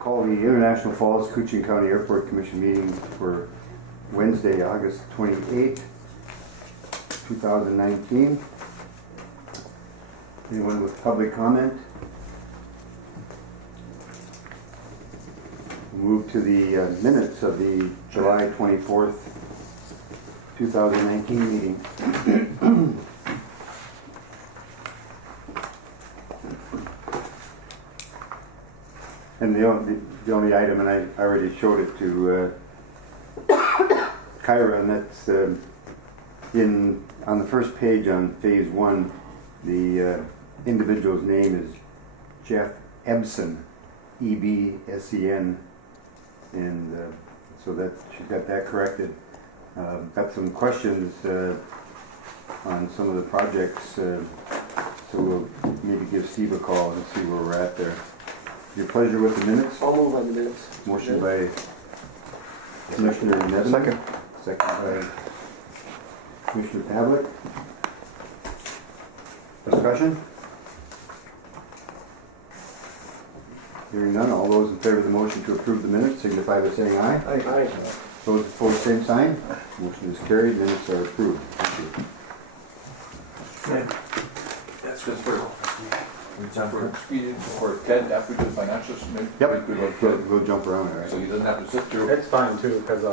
Call the International Falls Coochie County Airport Commission meeting for Wednesday, August 28, 2019. Anyone with public comment? Move to the minutes of the July 24th, 2019 meeting. And the only item, and I already showed it to Kyra, and that's on the first page on phase 1, the individual's name is Jeff Ebsen, E-B-S-E-N, and so that she's got that corrected. Got some questions on some of the projects, so we'll maybe give Steve a call and see where we're at there. Your pleasure with the minutes? I'll move on the minutes. Motion by Commissioner Nevin. Second by Commissioner Pavlik. Discussion? Hearing none, all those in favor of the motion to approve the minutes signify by saying aye. Aye. Those opposed, same sign. Motion is carried, minutes are approved. Thank you. Yeah. That's good for expedient for Ted after the financials. Yep, we'll jump around, all right? So he doesn't have to sit through. It's fine too, because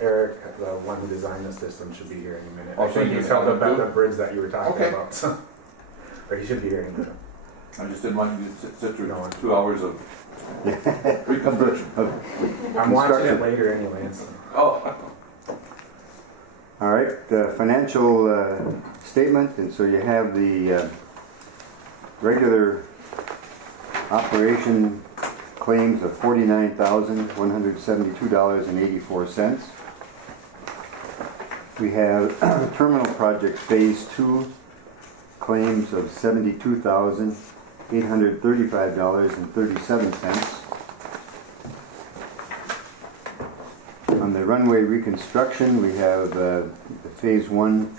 Eric, the one who designed the system, should be here any minute. Oh, I so think he's he's held up gonna at do the bridge that you were talking Okay. about. So. Or he should be here any minute. I just didn't want you to sit through No. 2 hours of reconstruction. I'm watching it later anyways. Oh. All right, the financial statement, and so you have the regular operation claims of $49,172.84. We have terminal project phase 2 claims of $72,835.37. On the runway reconstruction, we have the phase 1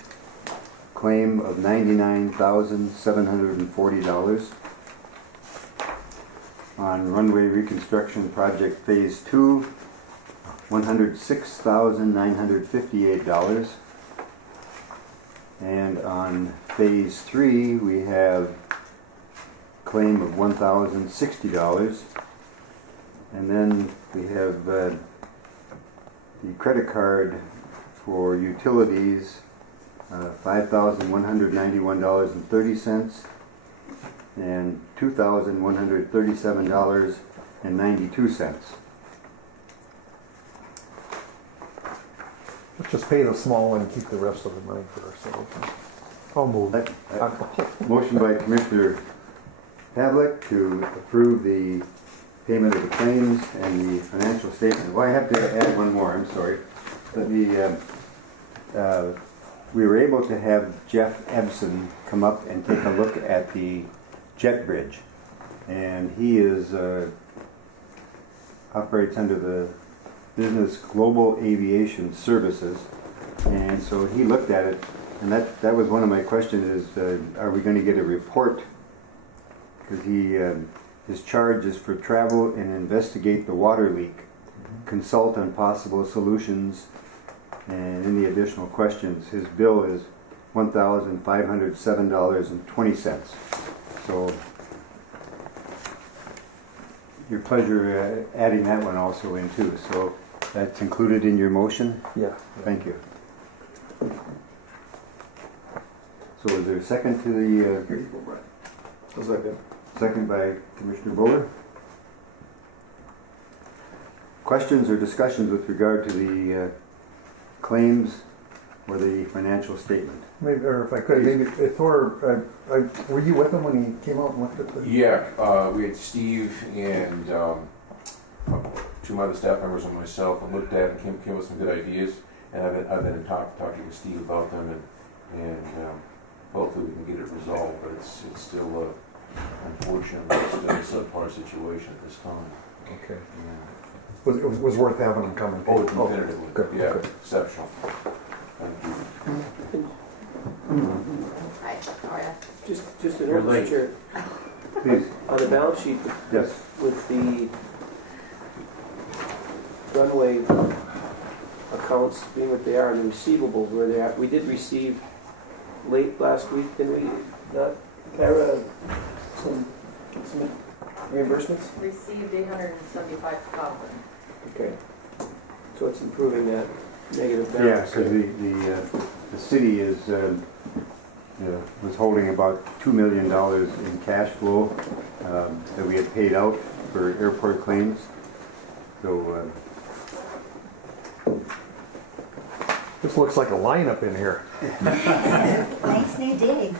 claim of $99,740. On runway reconstruction project phase 2, $106,958. And on phase 3, we have claim of $1,060. And then we have the credit card for utilities, $5,191.30 and $2,137.92. Let's just pay the small one and keep the rest of the money for ourselves. I'll move it. Motion by Commissioner Pavlik to approve the payment of the claims and the financial statement. Well, I have to add one more, I'm sorry. Let me, we were able to have Jeff Ebsen come up and take a look at the jet bridge. And he is, operates under the business Global Aviation Services. And so he looked at it, and that was one of my questions is, are we going to get a report? Because his charge is for travel and investigate the water leak, consult on possible solutions, and any additional questions. His bill is $1,507.20. So, your pleasure adding that one also in too. So that's included in your motion? Yeah. Thank you. So is there a second to the... Second by Commissioner Bowler. Questions or discussions with regard to the claims or the financial statement? Maybe, or if I could, maybe Thor, were you with him when he came out and looked at the? Yeah, we had Steve and 2 other staff members and myself and looked at and came with some good ideas. And I've been talking with Steve about them, and hopefully we can get it resolved. But it's still unfortunately still a subpar situation at this time. Okay. Yeah. It was worth having him come and. Oh, definitively. Good. Yeah, Good. exceptional. Thank you. Hi, how are you? Just an You're old late. picture Please. on the balance sheet Yes. with the runway accounts being what they are and the receivables where they are. We did receive late last week, didn't we? Not, Kyra, some reimbursements? Received 875,000. Okay. So it's improving that negative Yeah, balance. because the city is, was holding about $2 million in cash flow that we had paid out for airport claims. So, This looks like a lineup in here. Nice new digs.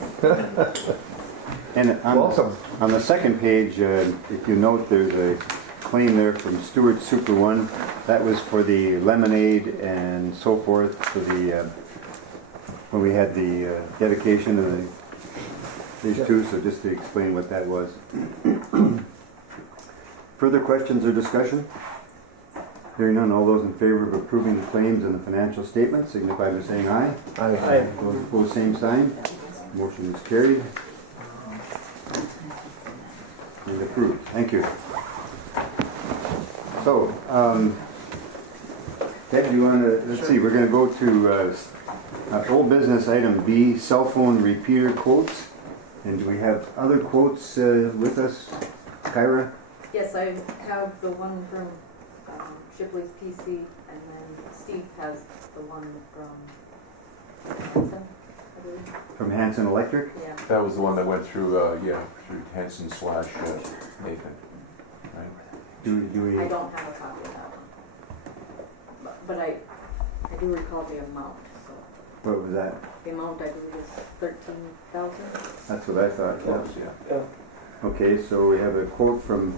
and Welcome. on the second page, if you note, there's a claim there from Stewart Super One. That was for the lemonade and so forth for the when we had the dedication of these two. So just to explain what that was. Further questions or discussion? Hearing none, all those in favor of approving the claims and the financial statements signify by saying aye. Aye. Those opposed, same sign. Motion is carried and approved. Thank you. So, Ted, do you want to, let's see, we're going to go to old business item B, cell phone repeater quotes. And do we have other quotes with us, Kyra? Yes, I have the one from Shipley's PC, and then Steve has the one from Hanson, I believe. From Hanson Electric? Yeah. That was the one that went through, through Henson / Nathan, right? Do we? I don't have a copy of that one. But I do recall the amount, so. What was that? The amount, I believe, is 13,000. That's what I thought. Close, yeah. Yeah. Okay, so we have a quote from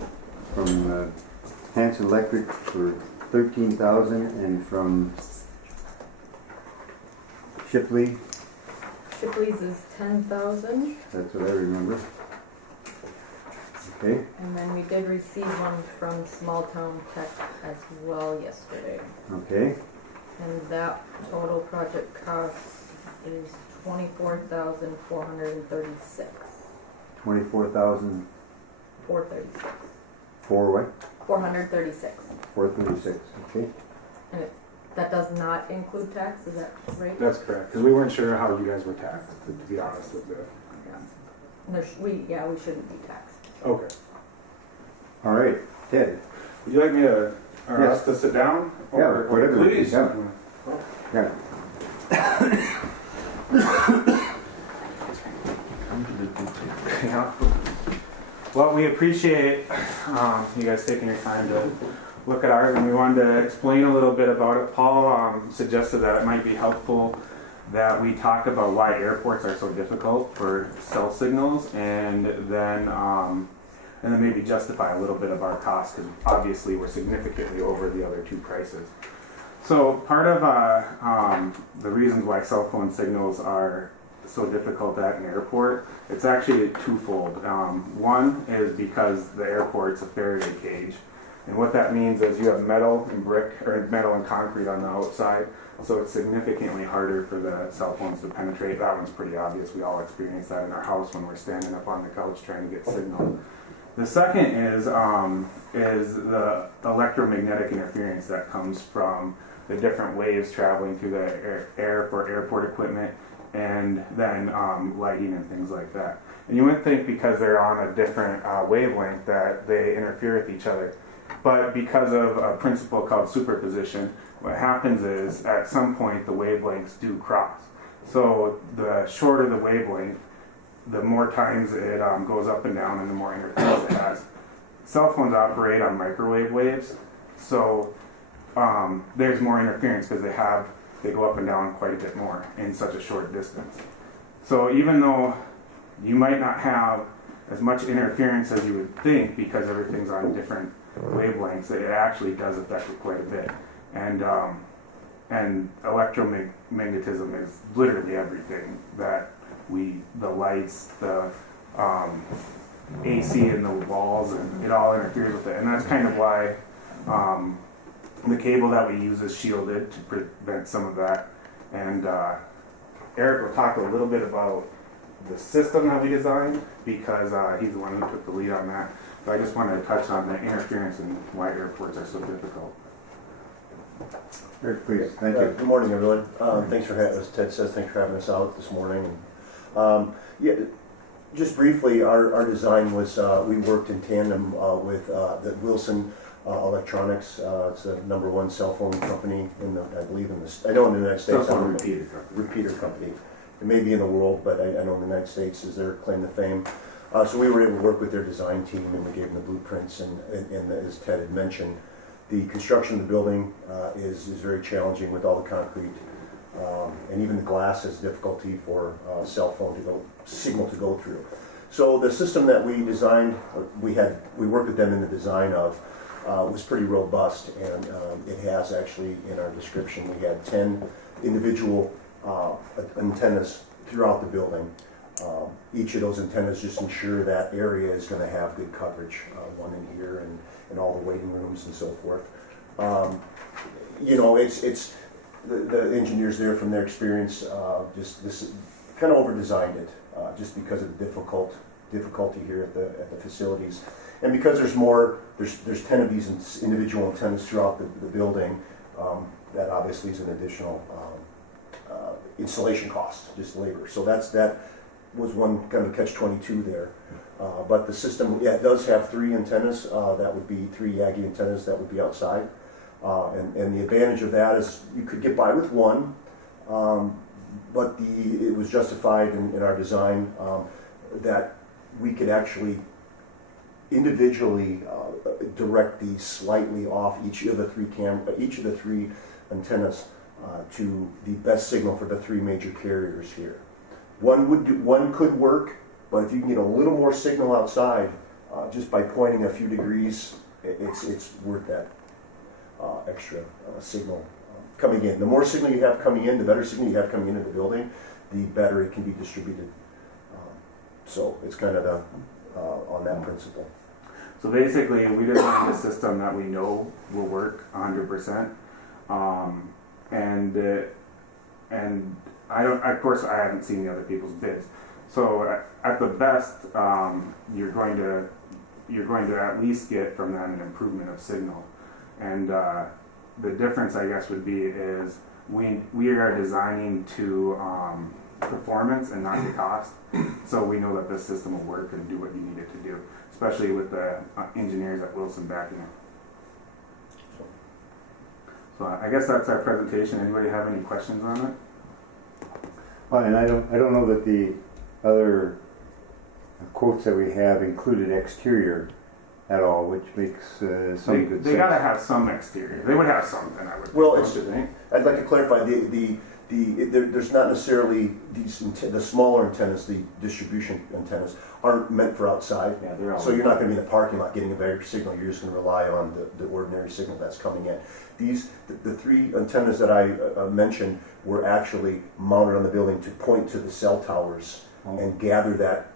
Hanson Electric for $13,000 and from Shipley, Shipley's is 10,000, that's what I remember. Okay, and then we did receive one from Small Town Tech as well yesterday. okay, And that total project cost is $24,436. 24,000 $436. for what? 436. 436, okay. And that does not include tax, is that right? That's correct, because we weren't sure how you guys were taxed, to be honest with you. Yeah. We shouldn't be taxed. Okay. All right, Ted. Would you like me to, or Yes. us to sit down? Yeah, whatever. Please. Yeah. Yeah. Yeah. Well, we appreciate you guys taking your time to look at ours, and we wanted to explain a little bit about it. Paul suggested that it might be helpful that we talk about why airports are so difficult for cell signals, and then maybe justify a little bit of our costs, because obviously we're significantly over the other two prices. So part of the reasons why cell phone signals are so difficult at an airport, it's actually twofold. One is because the airport's a Faraday cage, and what that means is you have metal and brick, or metal and concrete on the outside, so it's significantly harder for the cell phones to penetrate. That one's pretty obvious. We all experience that in our house when we're standing up on the couch trying to get signal. The second is the electromagnetic interference that comes from the different waves traveling through the air for airport equipment, and then lighting and things like that. And you wouldn't think because they're on a different wavelength that they interfere with each other. But because of a principle called superposition, what happens is at some point the wavelengths do cross. So the shorter the wavelength, the more times it goes up and down and the more interference it has. Cell phones operate on microwave waves, so there's more interference because they go up and down quite a bit more in such a short distance. So even though you might not have as much interference as you would think because everything's on different wavelengths, it actually does affect it quite a bit. And electromagnetism is literally everything that the lights, the AC in the walls, and it all interferes with it. And that's kind of why the cable that we use is shielded to prevent some of that. And Eric will talk a little bit about the system that we designed, because he's the one who took the lead on that. But I just wanted to touch on the interference and why airports are so difficult. Eric, please, thank you. Good morning, everyone. Thanks for having us. Ted says thanks for having us out this morning. Yeah, just briefly, our design was we worked in tandem with the Wilson Electronics. It's the #1 cell phone company in the, I believe in the, I know in the United States. Cell phone repeater company. It may be in the world, but I know in the United States is their claim to fame. So we were able to work with their design team, and we gave them the blueprints. And as Ted had mentioned, the construction of the building is very challenging with all the concrete, and even the glass has difficulty for cell phone signal to go through. So the system that we designed, we worked with them in the design of, was pretty robust, and it has actually in our description we had 10 individual antennas throughout the building. Each of those antennas just ensure that area is going to have good coverage, one in here and all the waiting rooms and so forth. You know, it's the engineers there from their experience just this kind of over-designed it just because of the difficulty here at the facilities, and because there's 10 of these individual antennas throughout the building. That obviously is an additional installation cost, just labor. So that was one kind of catch-22 there. But the system, yeah, it does have 3 antennas. That would be 3 Yagi antennas that would be outside. And the advantage of that is you could get by with one, but it was justified in our design that we could actually individually direct these slightly off each of the 3 antennas to the best signal for the 3 major carriers here. One could work, but if you can get a little more signal outside, just by pointing a few degrees, it's worth that extra signal coming in. The more signal you have coming in, the better signal you have coming into the building, the better it can be distributed. So it's kind of on that principle. So basically, we designed a system that we know will work 100%, and I don't. Of course, I haven't seen the other people's bids. So at the best, you're going to at least get from that an improvement of signal, and the difference, I guess, would be is we are designing to performance and not to cost. So we know that this system will work and do what you need it to do, especially with the engineers at Wilson backing it. So I guess that's our presentation. Anybody have any questions on it? Well, and I don't know that the other quotes that we have included exterior at all, which makes some good sense. They gotta have some exterior. They would have something, I would. Well, think. I'd like to clarify there's not necessarily the smaller antennas, the distribution antennas, aren't meant for outside. Yeah, they're all. So you're not going to be in the parking lot getting a better signal. You're just going to rely on the ordinary signal that's coming in. The 3 antennas that I mentioned were actually mounted on the building to point to the cell towers and gather that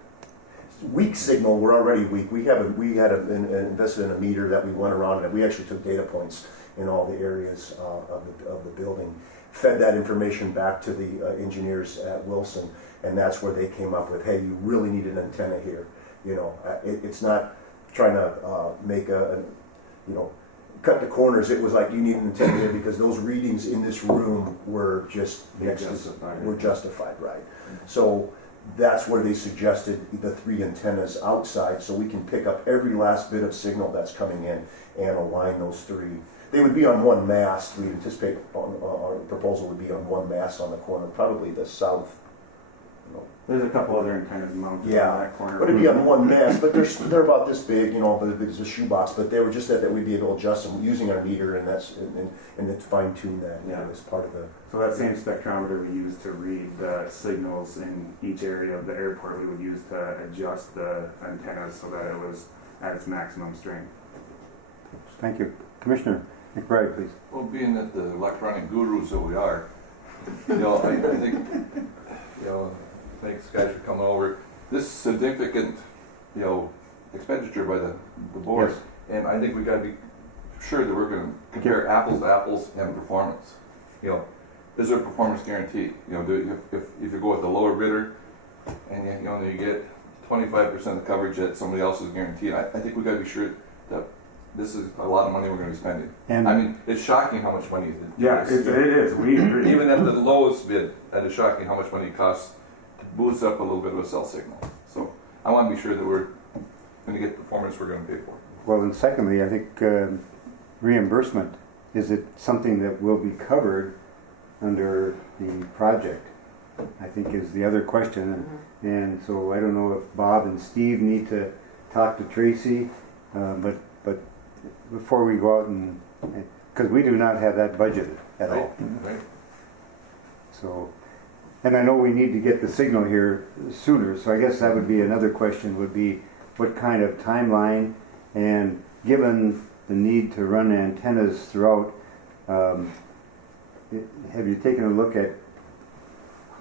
weak signal. We're already weak. We had invested in a meter that we went around, and we actually took data points in all the areas of the building, fed that information back to the engineers at Wilson, and that's where they came up with, hey, you really need an antenna here. You know, it's not trying to make cut the corners. It was like, you need an antenna here because those readings in this room were just justified, right? So that's where they suggested the 3 antennas outside, so we can pick up every last bit of signal that's coming in and align those 3. They would be on one mast. We anticipate our proposal would be on one mast on the corner, probably the south. There's a couple other antennas mounted on that corner. But it'd be on one mast, but they're about this big, about as big as a shoebox. But they were just that we'd be able to adjust them using our meter, and to fine tune that. Yeah. As part of the. So that same spectrometer we use to read the signals in each area of the airport, we would use to adjust the antennas so that it was at its maximum strength. Thank you. Commissioner McBride, please. Well, being that the electronic gurus that we are, I think, thanks guys for coming over. This is significant, expenditure by the board, Yes. and I think we got to be sure that we're going to compare apples to apples and performance. Is there a performance guarantee? If you go with the lower bidder, and you get 25% of the coverage that somebody else is guaranteed, I think we got to be sure that this is a lot of money we're gonna be spending. And I mean, it's shocking how much money it Yeah, is. it is. We agree. Even at the lowest bid, that is shocking how much money it costs to boost up a little bit of a cell signal. So I want to be sure that we're going to get the performance we're going to pay for. well, and secondly, I think reimbursement, is it something that will be covered under the project? I think is the other question. And so I don't know if Bob and Steve need to talk to Tracy, but before we go out and, because we do not have that budgeted at all. Right? So, and I know we need to get the signal here sooner, so I guess that would be another question, would be what kind of timeline, and given the need to run antennas throughout, have you taken a look at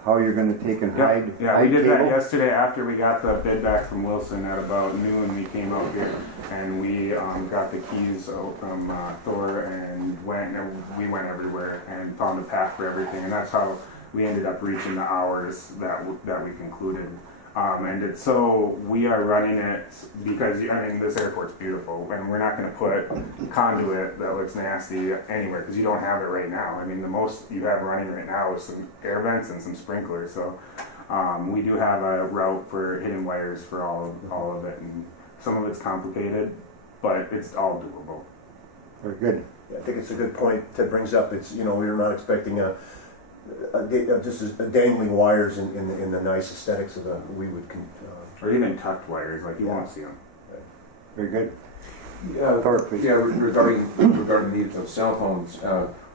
how you're going to take and hide? Yeah, we hide did that cable? yesterday after we got the bid back from Wilson at about noon. We came out here and we got the keys out from Thor and we went everywhere and found a path for everything, and that's how we ended up reaching the hours that we concluded. And it's so we are running it because, I mean, this airport's beautiful, and we're not going to put conduit that looks nasty anywhere because you don't have it right now. I mean, the most you have running right now is some air vents and some sprinklers. So we do have a route for hidden wires for all of it, and some of it's complicated, but it's all doable. Very good. Yeah, I think it's a good point Ted brings up. It's, you know, we were not expecting just dangling wires in the nice aesthetics of the, Or even tucked wires, like you won't see them. Very good. Yeah, Please. yeah. Regarding the need of cell phones,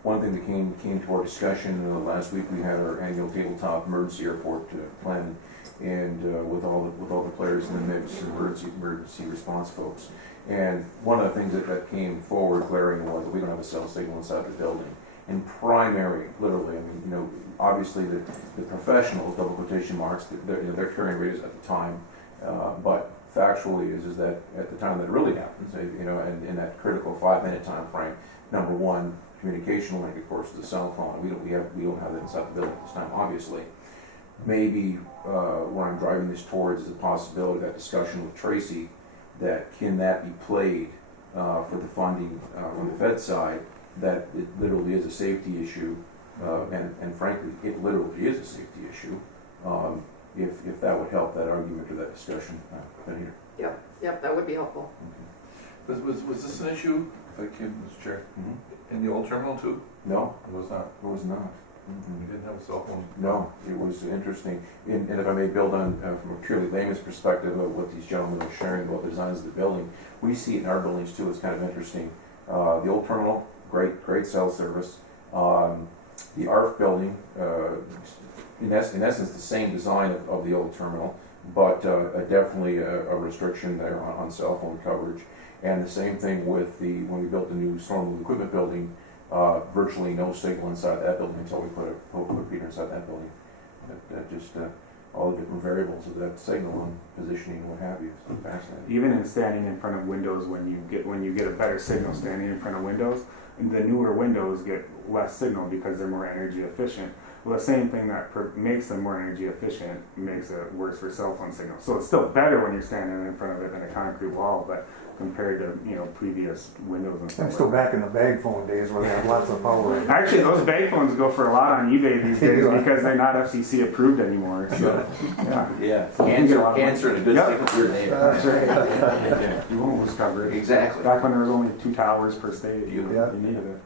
one thing that came to our discussion last week, we had our annual tabletop emergency airport planning, and with all the players in the mix, emergency response folks. And one of the things that came forward glaring was that we don't have a cell signal inside the building. And primary, literally, I mean, you know, obviously the professionals, double quotation marks, their carrying rate is at the time, but factually is that at the time that it really happens, you know, and in that critical 5-minute time frame, number one, communication link, of course, is the cell phone. We don't have that inside the building at this time, obviously. Maybe where I'm driving this towards is the possibility, that discussion with Tracy, that can that be played for the funding on the Fed side, that it literally is a safety issue, and frankly, it literally is a safety issue. If that would help that argument or that discussion here. Yep, that would be helpful. Was this an issue, if I can, Mr. Chair, in the old terminal too? No, It was not. it was not. We didn't have a cell phone. No, it was interesting. And if I may build on, from a purely layman's perspective of what these gentlemen are sharing about the designs of the building, we see it in our buildings too. It's kind of interesting. The old terminal, great cell service. The ARF building, in essence, the same design of the old terminal, but definitely a restriction there on cell phone coverage. And the same thing with when we built the new storm equipment building, virtually no signal inside that building until we put a repeater inside that building. Just all the different variables of that signal and positioning and what have you. So fascinating. Even in standing in front of windows, when you get a better signal standing in front of windows, the newer windows get less signal because they're more energy efficient. Well, the same thing that makes them more energy efficient makes it worse for cell phone signal. So it's still better when you're standing in front of it than a concrete wall, but compared to previous windows and stuff. I'm still back in the bag phone days where they had lots of power. Actually, those bag phones go for a lot on eBay these days because they're not FCC approved anymore. So, Yeah, So you can get a lot of cancer and a good Yep. signal for your neighbor. That's right. You won't lose coverage. Exactly. Back when there was only 2 towers per state, you needed it.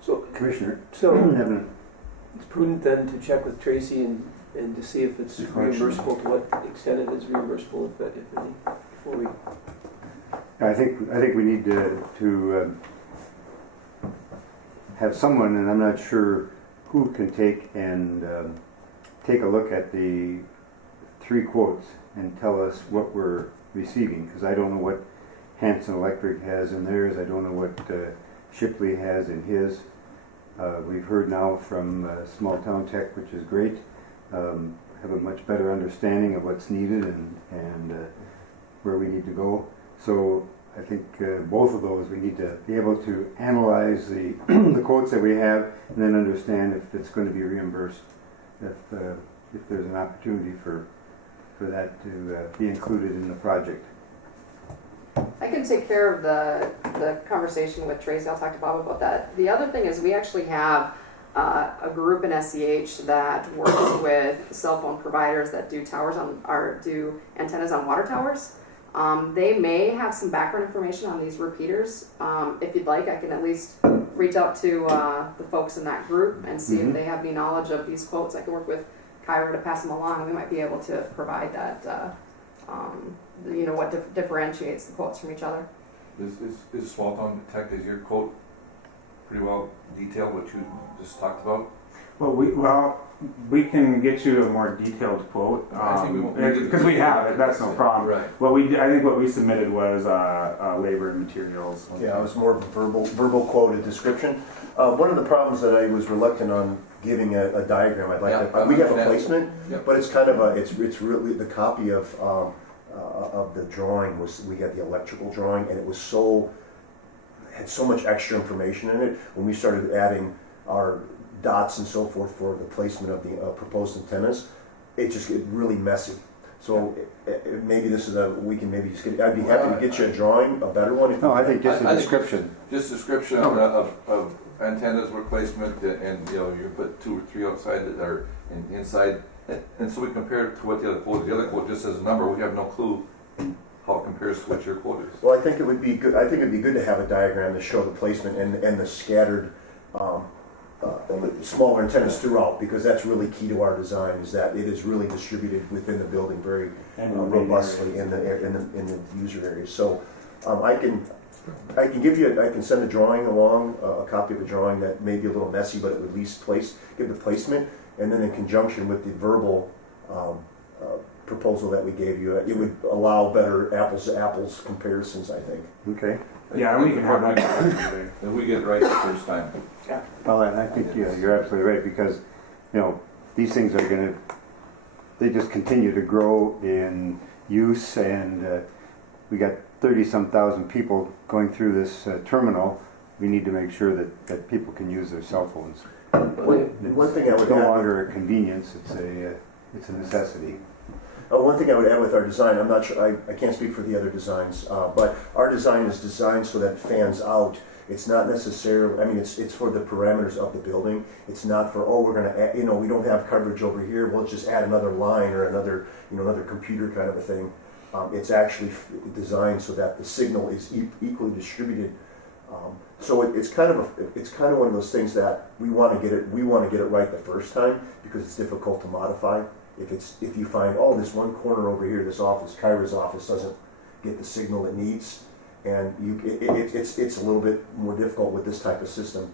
So, Commissioner, so Evan, it's prudent then to check with Tracy and to see if it's reimbursable, to what extent it is reimbursable, if any, before we. I think we need to have someone, and I'm not sure who can take a look at the 3 quotes and tell us what we're receiving, because I don't know what Hanson Electric has in theirs. I don't know what Shipley has in his. We've heard now from Small Town Tech, which is great. Have a much better understanding of what's needed and where we need to go. So I think both of those, we need to be able to analyze the the quotes that we have and then understand if it's going to be reimbursed, if there's an opportunity for that to be included in the project. I can take care of the conversation with Tracy. I'll talk to Bob about that. The other thing is we actually have a group in SEH that works with cell phone providers that do do antennas on water towers. They may have some background information on these repeaters. If you'd like, I can at least reach out to the folks in that group and see if they have any knowledge of these quotes. I can work with Kyra to pass them along. We might be able to provide that, what differentiates the quotes from each other. Is Small Town Tech, is your quote pretty well detailed what you just talked about? Well, we can get you a more detailed quote because we have it. That's no problem. Right. I think what we submitted was labor and materials. Yeah, it was more of a verbal quote, a description. One of the problems that I was reluctant on giving a diagram, we have a placement, but it's kind of it's really the copy of the drawing we had the electrical drawing, and it was had so much extra information in it. When we started adding our dots and so forth for the placement of the proposed antennas, it just get really messy. So maybe this is we can maybe just I'd be happy to get you a drawing, a better one. I think just a description. Just description of antennas replacement, and you put 2 or 3 outside that are inside, and so we compare it to what the other quote. The other quote just says a number. We have no clue how it compares to what your quote is. Well, I think it would be good. I think it'd be good to have a diagram to show the placement and the scattered. Smaller antennas throughout, because that's really key to our design, is that it is really distributed within the building very robustly in the user areas. So I can send a drawing along, a copy of a drawing that may be a little messy, but it would at least give the placement, and then in conjunction with the verbal proposal that we gave you, it would allow better apples to apples comparisons, I think. Okay. Yeah, we can have that. And we get it right the first time. Yeah. Well, and I think you're absolutely right, because these things are they just continue to grow in use, and we got 30-some thousand people going through this terminal. We need to make sure that people can use their cell phones. One thing I would It's no add, longer a convenience; it's a necessity. one thing I would add with our design, I'm not sure, I can't speak for the other designs, but our design is designed so that it fans out. It's not necessarily, it's for the parameters of the building. It's not for, we're going to add, we don't have coverage over here, we'll just add another line or another computer kind of a thing. It's actually designed so that the signal is equally distributed. So it's kind of one of those things that we want to get it right the first time, because it's difficult to modify. If you find, this one corner over here, this office, Kyra's office, doesn't get the signal it needs, and it's a little bit more difficult with this type of system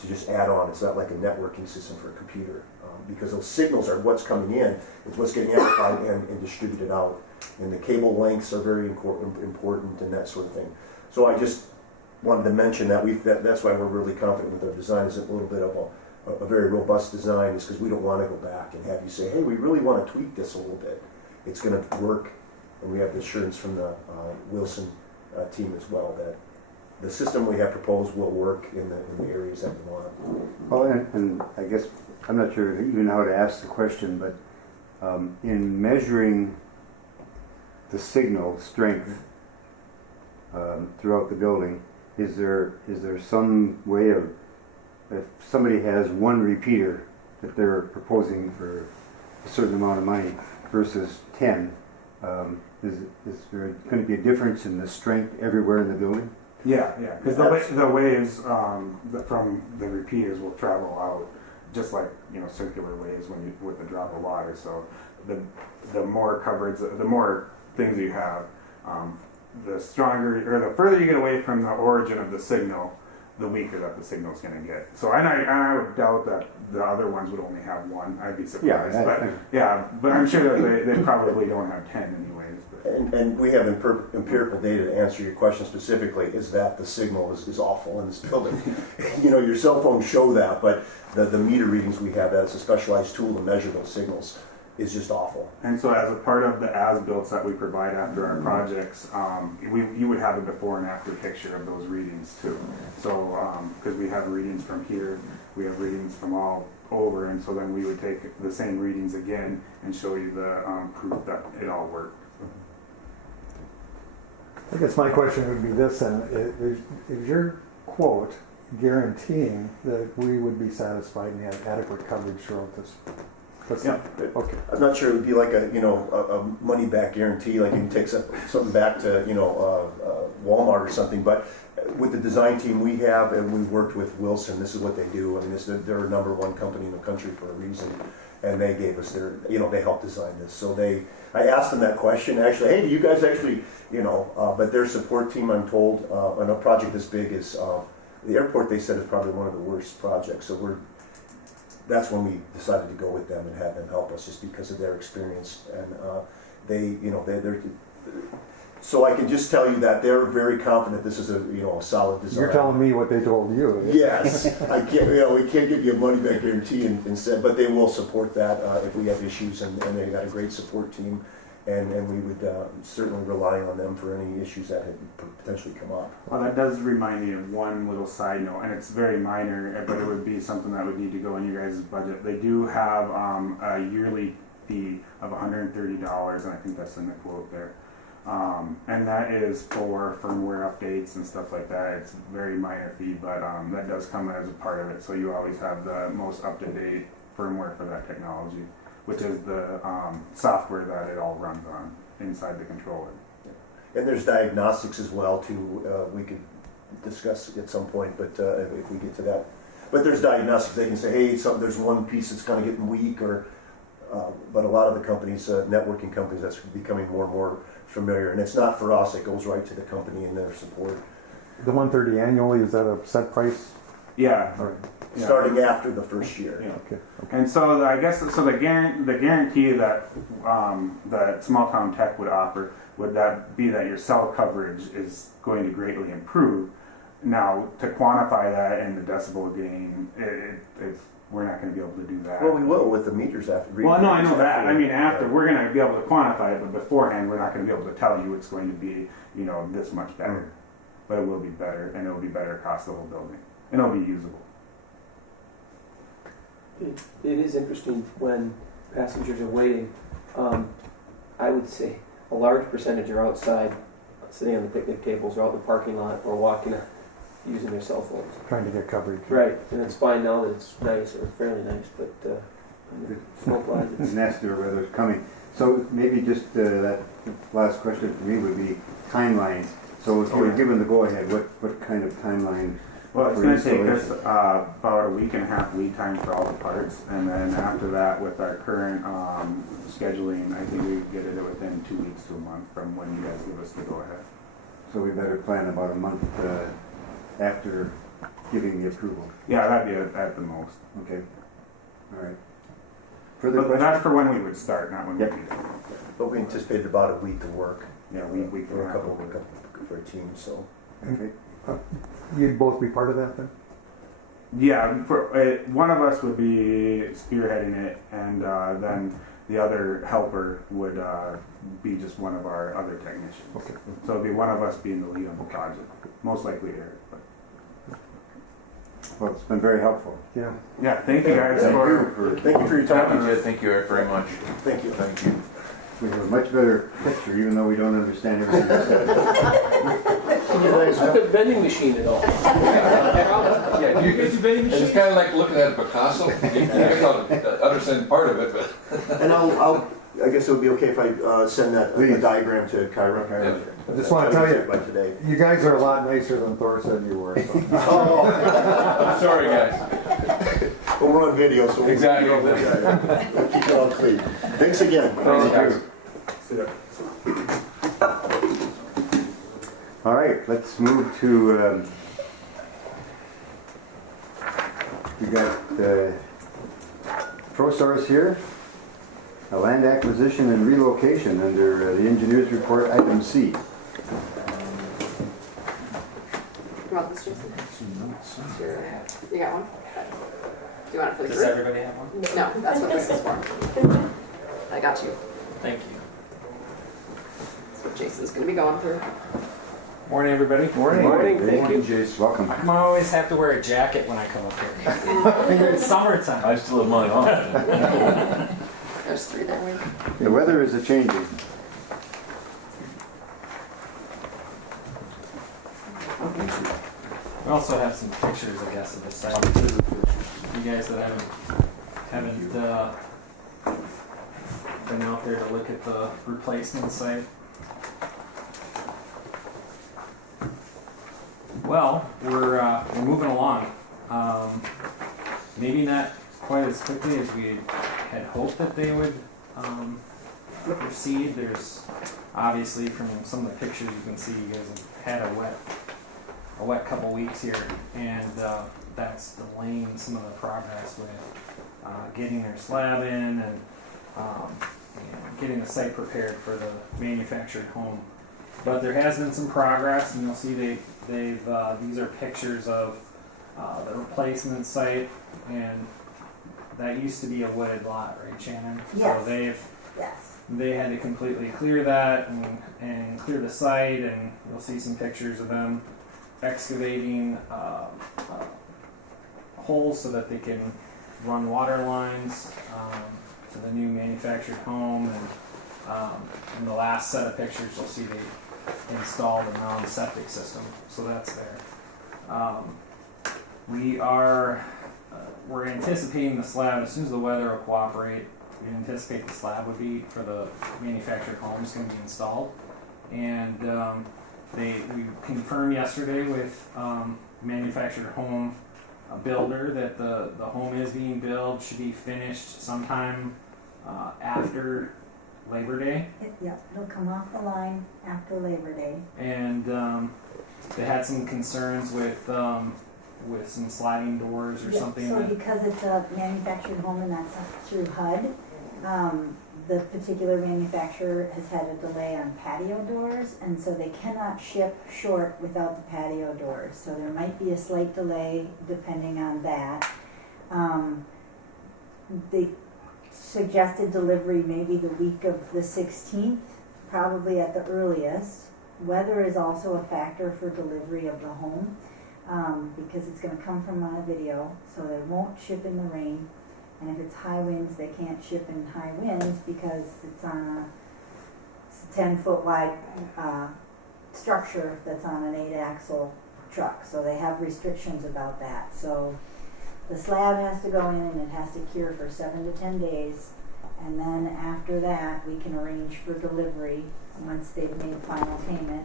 to just add on. It's not like a networking system for a computer, because those signals are what's coming in, it's what's getting amplified and distributed out, and the cable lengths are very important and that sort of thing. So I just wanted to mention that that's why we're really confident with our design. Is a little bit of a very robust design, is because we don't want to go back and have you say, hey, we really want to tweak this a little bit. It's going to work, and we have the assurance from the Wilson team as well that the system we have proposed will work in the areas that we want it. Well, and I guess I'm not sure even how to ask the question, but in measuring the signal strength throughout the building, is there some way of, if somebody has one repeater that they're proposing for a certain amount of money versus 10, is there going to be a difference in the strength everywhere in the building? Yeah, because the waves from the repeaters will travel out just like circular waves with the drop of water. So the more coverage, the more things you have, the stronger or the further you get away from the origin of the signal, the weaker that the signal's going to get. So I would doubt that the other ones would only have one. I'd be surprised. But I'm sure that they probably don't have 10 anyways. And we have empirical data to answer your question specifically, is that the signal is awful in this building. Your cell phones show that, but the meter readings we have, that's a specialized tool to measure those signals, is just awful. And so as a part of the as-builts that we provide after our projects, you would have a before and after picture of those readings too. So because we have readings from here, we have readings from all over, and so then we would take the same readings again and show you the proof that it all worked. I guess my question would be this then, is your quote guaranteeing that we would be satisfied and have adequate coverage throughout this? Yeah. Okay. I'm not sure it would be like a money back guarantee, like you can take something back to, Walmart or something, but with the design team we have, and we worked with Wilson, this is what they do. I mean, they're a #1 company in the country for a reason, and they gave us they helped design this. So I asked them that question, actually, hey, do you guys actually, but their support team, I'm told, on a project this big is, the airport, they said, is probably one of the worst projects. So that's when we decided to go with them and have them help us, just because of their experience. And they're so I can just tell you that they're very confident this is a solid design. You're telling me what they told you. Yes, I can't. We can't give you a money back guarantee instead, but they will support that if we have issues, and they got a great support team, and we would certainly rely on them for any issues that had potentially come up. Well, that does remind me of one little side note, and it's very minor, but it would be something that would need to go in your guys' budget. They do have a yearly fee of $130, and I think that's in the quote there. And that is for firmware updates and stuff like that. It's a very minor fee, but that does come as a part of it. So you always have the most up-to-date firmware for that technology, which is the software that it all runs on inside the controller. And there's diagnostics as well too. We could discuss at some point, but if we get to that. But there's diagnostics. They can say, hey, there's one piece that's kind of getting weak, but a lot of the companies, networking companies, that's becoming more and more familiar. And it's not for us. It goes right to the company and their support. The $130 annually, is that a set price? Yeah. All right. Yeah. Starting after the first year. Yeah. Okay. And so I guess the guarantee that that small town tech would offer would that be that your cell coverage is going to greatly improve. Now, to quantify that in the decibel gain, we're not going to be able to do that. Well, we will with the meters after. Well, no, I know that. I mean, after we're going to be able to quantify it, but beforehand, we're not going to be able to tell you it's going to be, this much better. But it will be better, and it will be better across the whole building, and it'll be usable. It is interesting when passengers are waiting. I would say a large percentage are outside, sitting on the picnic tables, or out in the parking lot, or walking, using their cell phones. Trying to get coverage. Right, and it's fine now that it's nice, or fairly nice, but smoke-wise, It's nasty or whether it's coming. So maybe just that last question for me would be timeline. So if you were given the go-ahead, what kind of timeline? Well, it's going to take us about a week and a half lead time for all the parts, and then after that, with our current scheduling, I think we get it within 2 weeks to a month from when you guys give us the go-ahead. So we better plan about a month after giving the approval. Yeah, that'd be at the most. Okay. All right. Further But questions? that's for when we would start, not when Yep. we do it. But we anticipated about a week of work. Yeah, we for a couple for a team. So Okay. You'd both be part of that then? Yeah, one of us would be spearheading it, and then the other helper would be just one of our other technicians. Okay. So it'd be one of us being the lead on the project, most likely Eric. But Well, it's been very helpful. Yeah. yeah, thank you guys thank for. you for your time. Thank you, Eric, very much. Thank you. Thank you. We have a much better picture, even though we don't understand everything you said. it's like a vending machine at all. Yeah, you guys do vending machines? It's kind of like looking at a Picasso. You don't understand part of it, but. And I guess it would be okay if I send that diagram to Kyra. Yeah. I just want to tell you, by today. you guys are a lot nicer than Thor said you were. So. I'm sorry, guys. Well, we're on video, so Exactly. we'll keep it all clean. Thanks again. All right, let's move to, we got ProSource here, a land acquisition and relocation under the engineer's report, item C. You want this, Jason? Sure. You got one? Do you want it for the Does group? everybody have one? No, that's what this is for. I got you. Thank you. That's what Jason's going to be going through. Morning, everybody. Morning, thank you. Jason. Welcome. I always have to wear a jacket when I come up here. It's summertime. I still have mine on. There's 3 there. Wait. The weather is a changing. We also have some pictures, I guess, of the site. You guys that haven't been out there to look at the replacement site. Well, we're moving along. Maybe not quite as quickly as we had hoped that they would proceed. There's obviously from some of the pictures you can see you guys have had a wet couple weeks here, and that's delaying some of the progress with getting their slab in and getting the site prepared for the manufactured home. But there has been some progress, and you'll see these are pictures of the replacement site, and that used to be a wooded lot, right, Shannon? Yes. Yes. They had to completely clear that and clear the site, and you'll see some pictures of them excavating holes so that they can run water lines to the new manufactured home. And in the last set of pictures, you'll see they installed a mound septic system, so that's there. We're anticipating the slab, as soon as the weather will cooperate, we anticipate the slab would be for the manufactured home is going to be installed. And we confirmed yesterday with manufactured home builder that the home is being built, should be finished sometime after Labor Day. It'll come off the line after Labor Day. And they had some concerns with some sliding doors or something. So because it's a manufactured home and that's through HUD, the particular manufacturer has had a delay on patio doors, and so they cannot ship short without the patio doors. So there might be a slight delay depending on that. They suggested delivery maybe the week of the 16th, probably at the earliest. Weather is also a factor for delivery of the home, because it's going to come from Montevideo, so they won't ship in the rain. And if it's high winds, they can't ship in high winds because it's on a 10-foot wide structure that's on an 8-axle truck. So they have restrictions about that. So the slab has to go in and it has to cure for 7 to 10 days. And then after that, we can arrange for delivery once they've made final payment.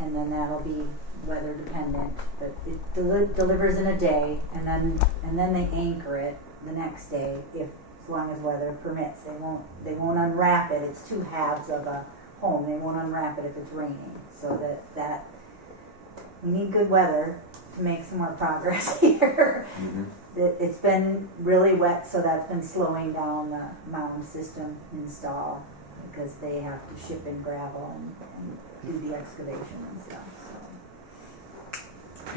And then that'll be weather dependent. But it delivers in a day, and then they anchor it the next day, as long as weather permits. They won't unwrap it. It's 2 halves of a home. They won't unwrap it if it's raining. So that we need good weather to make some more progress here. Mm-hmm. It's been really wet, so that's been slowing down the mound system install because they have to ship in gravel and do the excavation and stuff. So.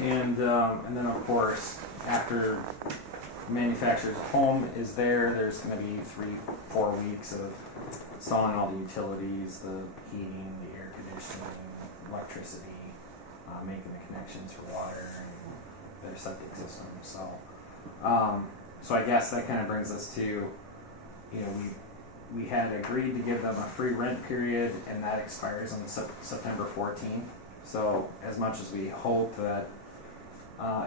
And then of course, after manufacturer's home is there's going to be 3-4 weeks of installing all the utilities, the heating, the air conditioning, electricity, making the connections for water and their septic system. So I guess that kind of brings us to, we had agreed to give them a free rent period, and that expires on September 14th. So as much as we hope that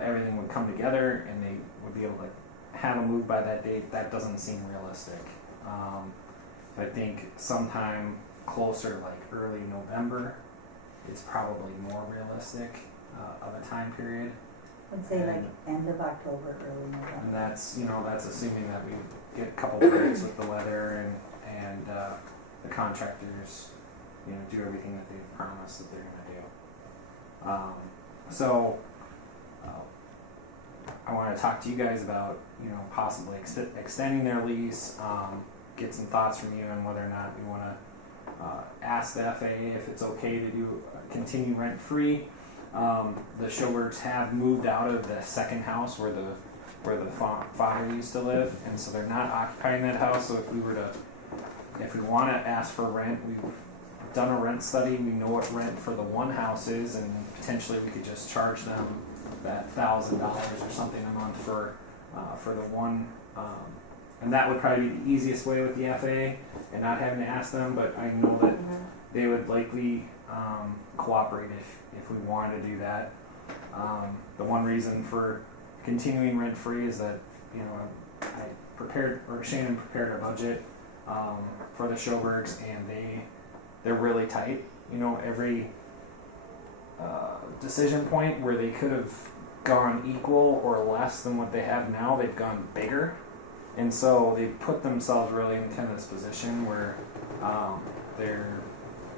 everything would come together and they would be able to have a move by that date, that doesn't seem realistic. So I think sometime closer, like early November, is probably more realistic of a time period. I'd say like end of October, early November. And that's assuming that we get a couple breaks with the weather and the contractors, do everything that they've promised that they're going to do. I want to talk to you guys about, possibly extending their lease, get some thoughts from you on whether or not we want to ask the FAA if it's okay to continue rent-free. The Showworks have moved out of the second house where the father used to live, and so they're not occupying that house. So if we want to ask for rent, we've done a rent study. We know what rent for the one house is, and potentially we could just charge them that $1,000 or something a month for the one, and that would probably be the easiest way with the FAA and not having to ask them. But I know that they would likely cooperate if we wanted to do that. The one reason for continuing rent-free is that, you know, Shannon prepared a budget for the Schobergs, and they're really tight. You know, every decision point where they could have gone equal or less than what they have now, they've gone bigger. And so they put themselves really in kind of this position where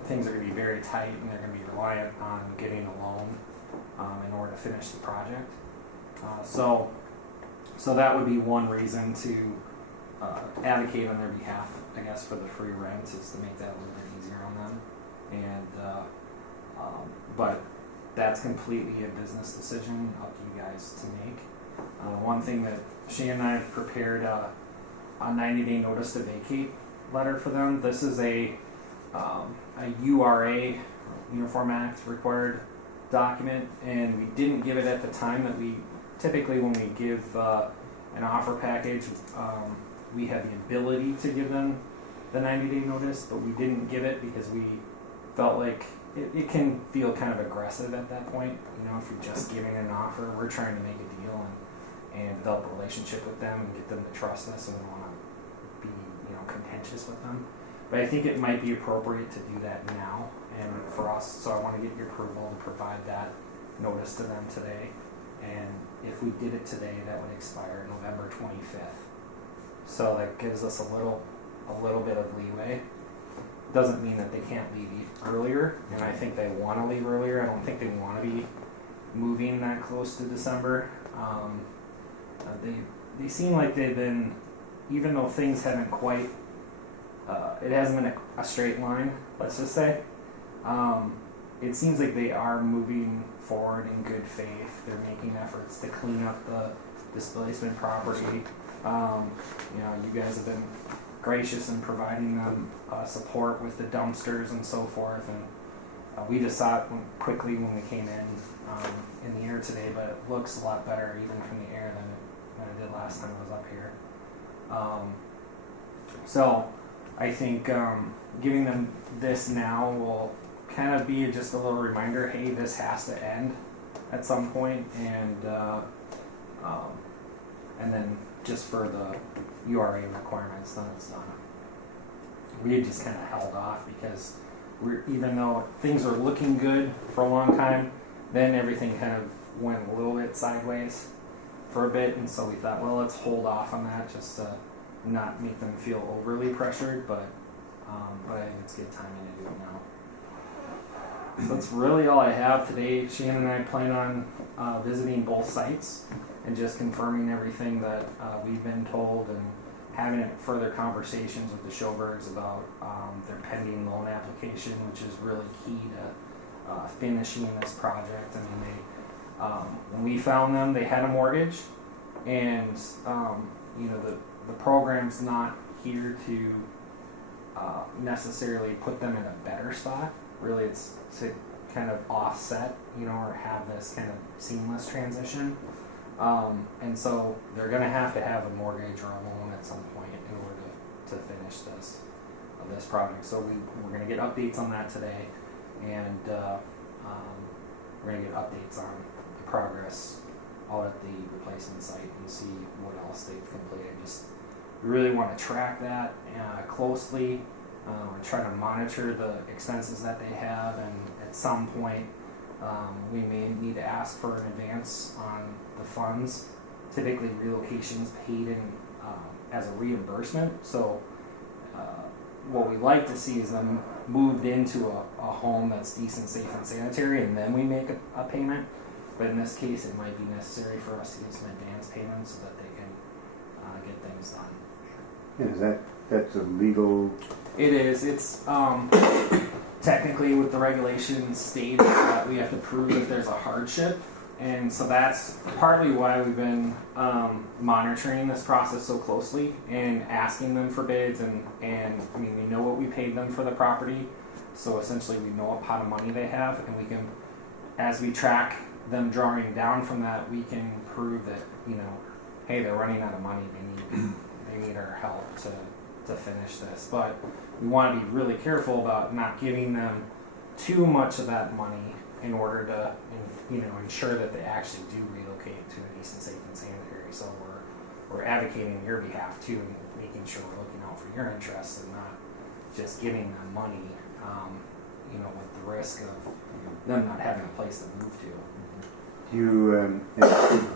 things are going to be very tight, and they're going to be reliant on getting a loan in order to finish the project. So that would be one reason to advocate on their behalf, I guess, for the free rent, is to make that a little bit easier on them. And but that's completely a business decision up to you guys to make. One thing that Shannon and I have prepared a 90-day notice to vacate letter for them. This is a URA, Uniform Act required document, and we didn't give it at the time that we typically, when we give an offer package, we have the ability to give them the 90-day notice, but we didn't give it because we felt like it can feel kind of aggressive at that point. You know, if you're just giving an offer, we're trying to make a deal and develop a relationship with them and get them to trust us, and we want to be, you know, contentious with them. But I think it might be appropriate to do that now, and for us, so I want to get your approval to provide that notice to them today. And if we did it today, that would expire November 25th. So that gives us a little bit of leeway. Doesn't mean that they can't leave earlier, and I think they want to leave earlier. I don't think they want to be moving that close to December. They seem like they've been, even though things haven't quite, it hasn't been a straight line, let's just say. It seems like they are moving forward in good faith. They're making efforts to clean up the displacement property. You know, you guys have been gracious in providing them support with the dumpsters and so forth, and we just saw it quickly when we came in the air today, but it looks a lot better even from the air than it did last time I was up here. So I think giving them this now will kind of be just a little reminder, hey, this has to end at some point, and then just for the URA requirements, then it's done. We had just kind of held off because even though things were looking good for a long time, then everything kind of went a little bit sideways for a bit, and so we thought, well, let's hold off on that just to not make them feel overly pressured, but I think it's good timing to do it now. So that's really all I have today. Shannon and I plan on visiting both sites and just confirming everything that we've been told, and having further conversations with the Schobergs about their pending loan application, which is really key to finishing this project. I mean, when we found them, they had a mortgage, and you know, the program's not here to necessarily put them in a better spot. Really, it's to kind of offset, you know, or have this kind of seamless transition. And so they're going to have a mortgage or a loan at some point in order to finish this project. So we're going to get updates on that today, and we're going to get updates on the progress out at the replacement site and see what else they've completed. We really want to track that closely. We're trying to monitor the expenses that they have, and at some point we may need to ask for an advance on the funds. Typically, relocation is paid in as a reimbursement. So what we like to see is them moved into a home that's decent, safe, and sanitary, and then we make a payment. But in this case, it might be necessary for us to get some advance payments so that they can get things done. Is that's a legal? It is. It's technically, with the regulations stated that we have to prove that there's a hardship, and so that's partly why we've been monitoring this process so closely and asking them for bids. And I mean, we know what we paid them for the property, so essentially we know what pot of money they have, and we can, as we track them drawing down from that, we can prove that, you know, hey, they're running out of money. They need our help to finish this. But we want to be really careful about not giving them too much of that money in order to, ensure that they actually do relocate to a decent, safe, and sanitary. So we're advocating on your behalf too, and making sure we're looking out for your interests and not just giving them money, with the risk of them not having a place to move to. Do you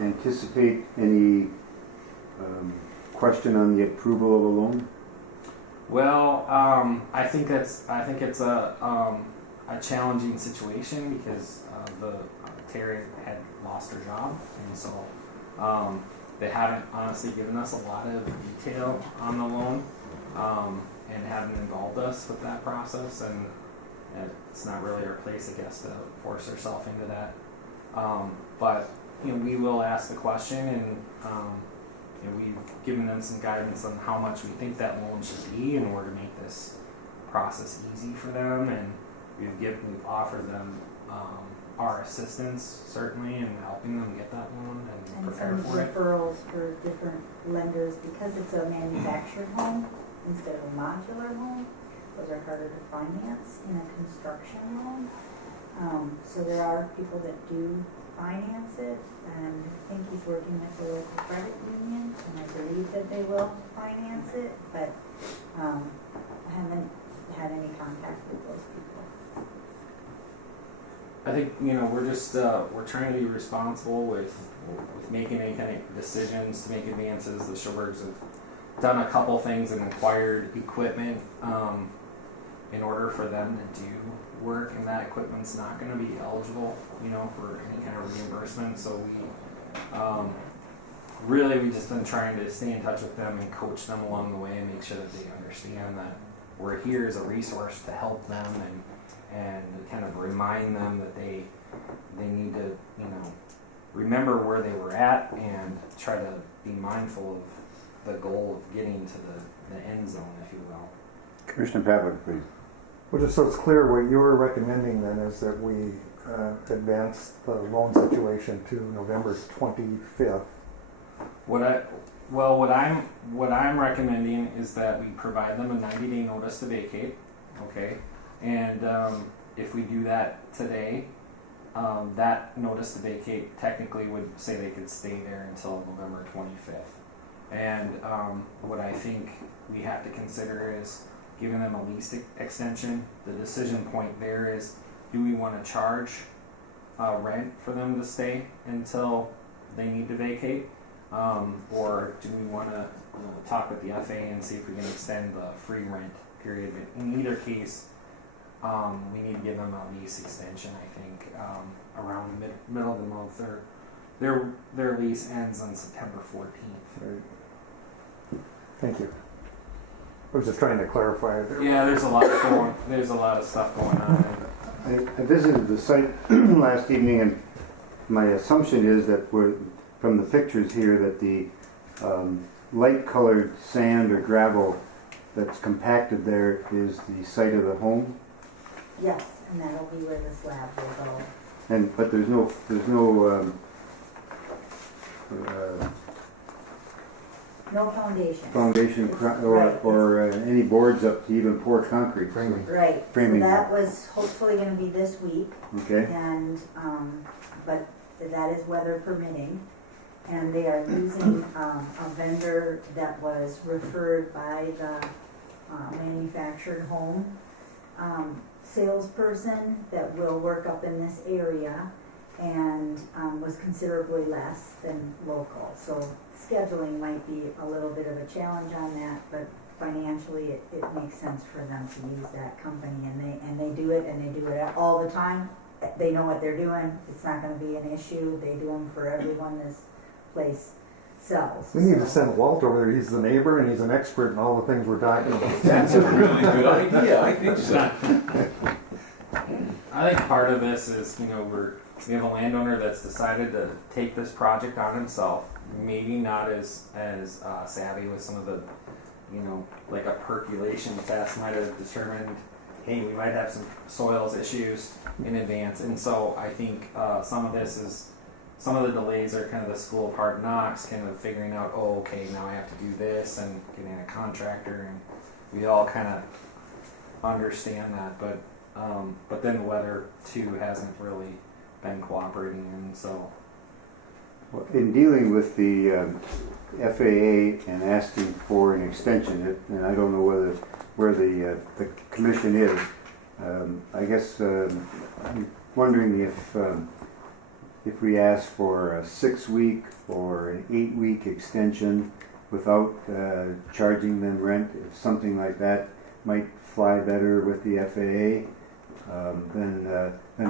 anticipate any question on the approval of a loan? Well, I think it's a challenging situation because Terry had lost her job, and so they haven't honestly given us a lot of detail on the loan, and haven't involved us with that process, and it's not really our place, I guess, to force ourselves into that. But we will ask the question, and we've given them some guidance on how much we think that loan should be in order to make this process easy for them, and we've offered them our assistance certainly in helping them get that loan and prepare some for it. referrals for different lenders because it's a manufactured home instead of a modular home. Those are harder to finance in a construction loan. So there are people that do finance it, and I think he's working with the local credit union, and I believe that they will finance it, but I haven't had any contact with those people. I think we're just we're trying to be responsible with making any kind of decisions to make advances. The Schobergs have done a couple things and acquired equipment in order for them to do work, and that equipment's not going to be eligible, for any kind of reimbursement. So we've just been trying to stay in touch with them and coach them along the way and make sure that they understand that we're here as a resource to help them and kind of remind them that they need to, remember where they were at and try to be mindful of the goal of getting to the end zone, if you will. Commissioner Pavlik, please. Well, just so it's clear, what you're recommending then is that we advance the loan situation to November 25th. What I'm recommending is that we provide them a 90-day notice to vacate, okay? And if we do that today, that notice to vacate technically would say they could stay there until November 25th. And what I think we have to consider is giving them a lease extension. The decision point there is, do we want to charge rent for them to stay until they need to vacate? Or do we want to talk with the FA and see if we can extend the free rent period? But in either case, we need to give them a lease extension, I think, around the middle of the month. Their lease ends on September 14th. Right. Thank you. I was just trying to clarify it. Yeah, there's a lot of stuff going on. I visited the site last evening, and my assumption is that from the pictures here that the light-colored sand or gravel that's compacted there is the site of the home. Yes, and that'll be where the slab will go. But there's no No foundation. foundation or any boards up to even pour concrete. Right. Framing. So that was hopefully going to be this week, Okay. and but that is weather permitting, and they are using a vendor that was referred by the manufactured home salesperson that will work up in this area, and was considerably less than local. So scheduling might be a little bit of a challenge on that, but financially it makes sense for them to use that company, and they do it all the time. They know what they're doing. It's not going to be an issue. They do them for everyone this place sells. We need to send Walt over there. He's the neighbor and he's an expert in all the things we're talking about. That's a really good idea. I think so. I think part of this is, we have a landowner that's decided to take this project on himself. Maybe not as savvy with some of the, like a percolation test might have determined, hey, we might have some soils issues in advance. And so I think some of the delays are kind of the school of hard knocks, kind of figuring out, oh, okay, now I have to do this and getting a contractor, and we all kind of understand that. But But then the weather too hasn't really been cooperating, and so Well, in dealing with the FAA and asking for an extension, and I don't know where the commission is. I guess I'm wondering if we ask for a 6-week or an 8-week extension without charging them rent, if something like that might fly better with the FAA than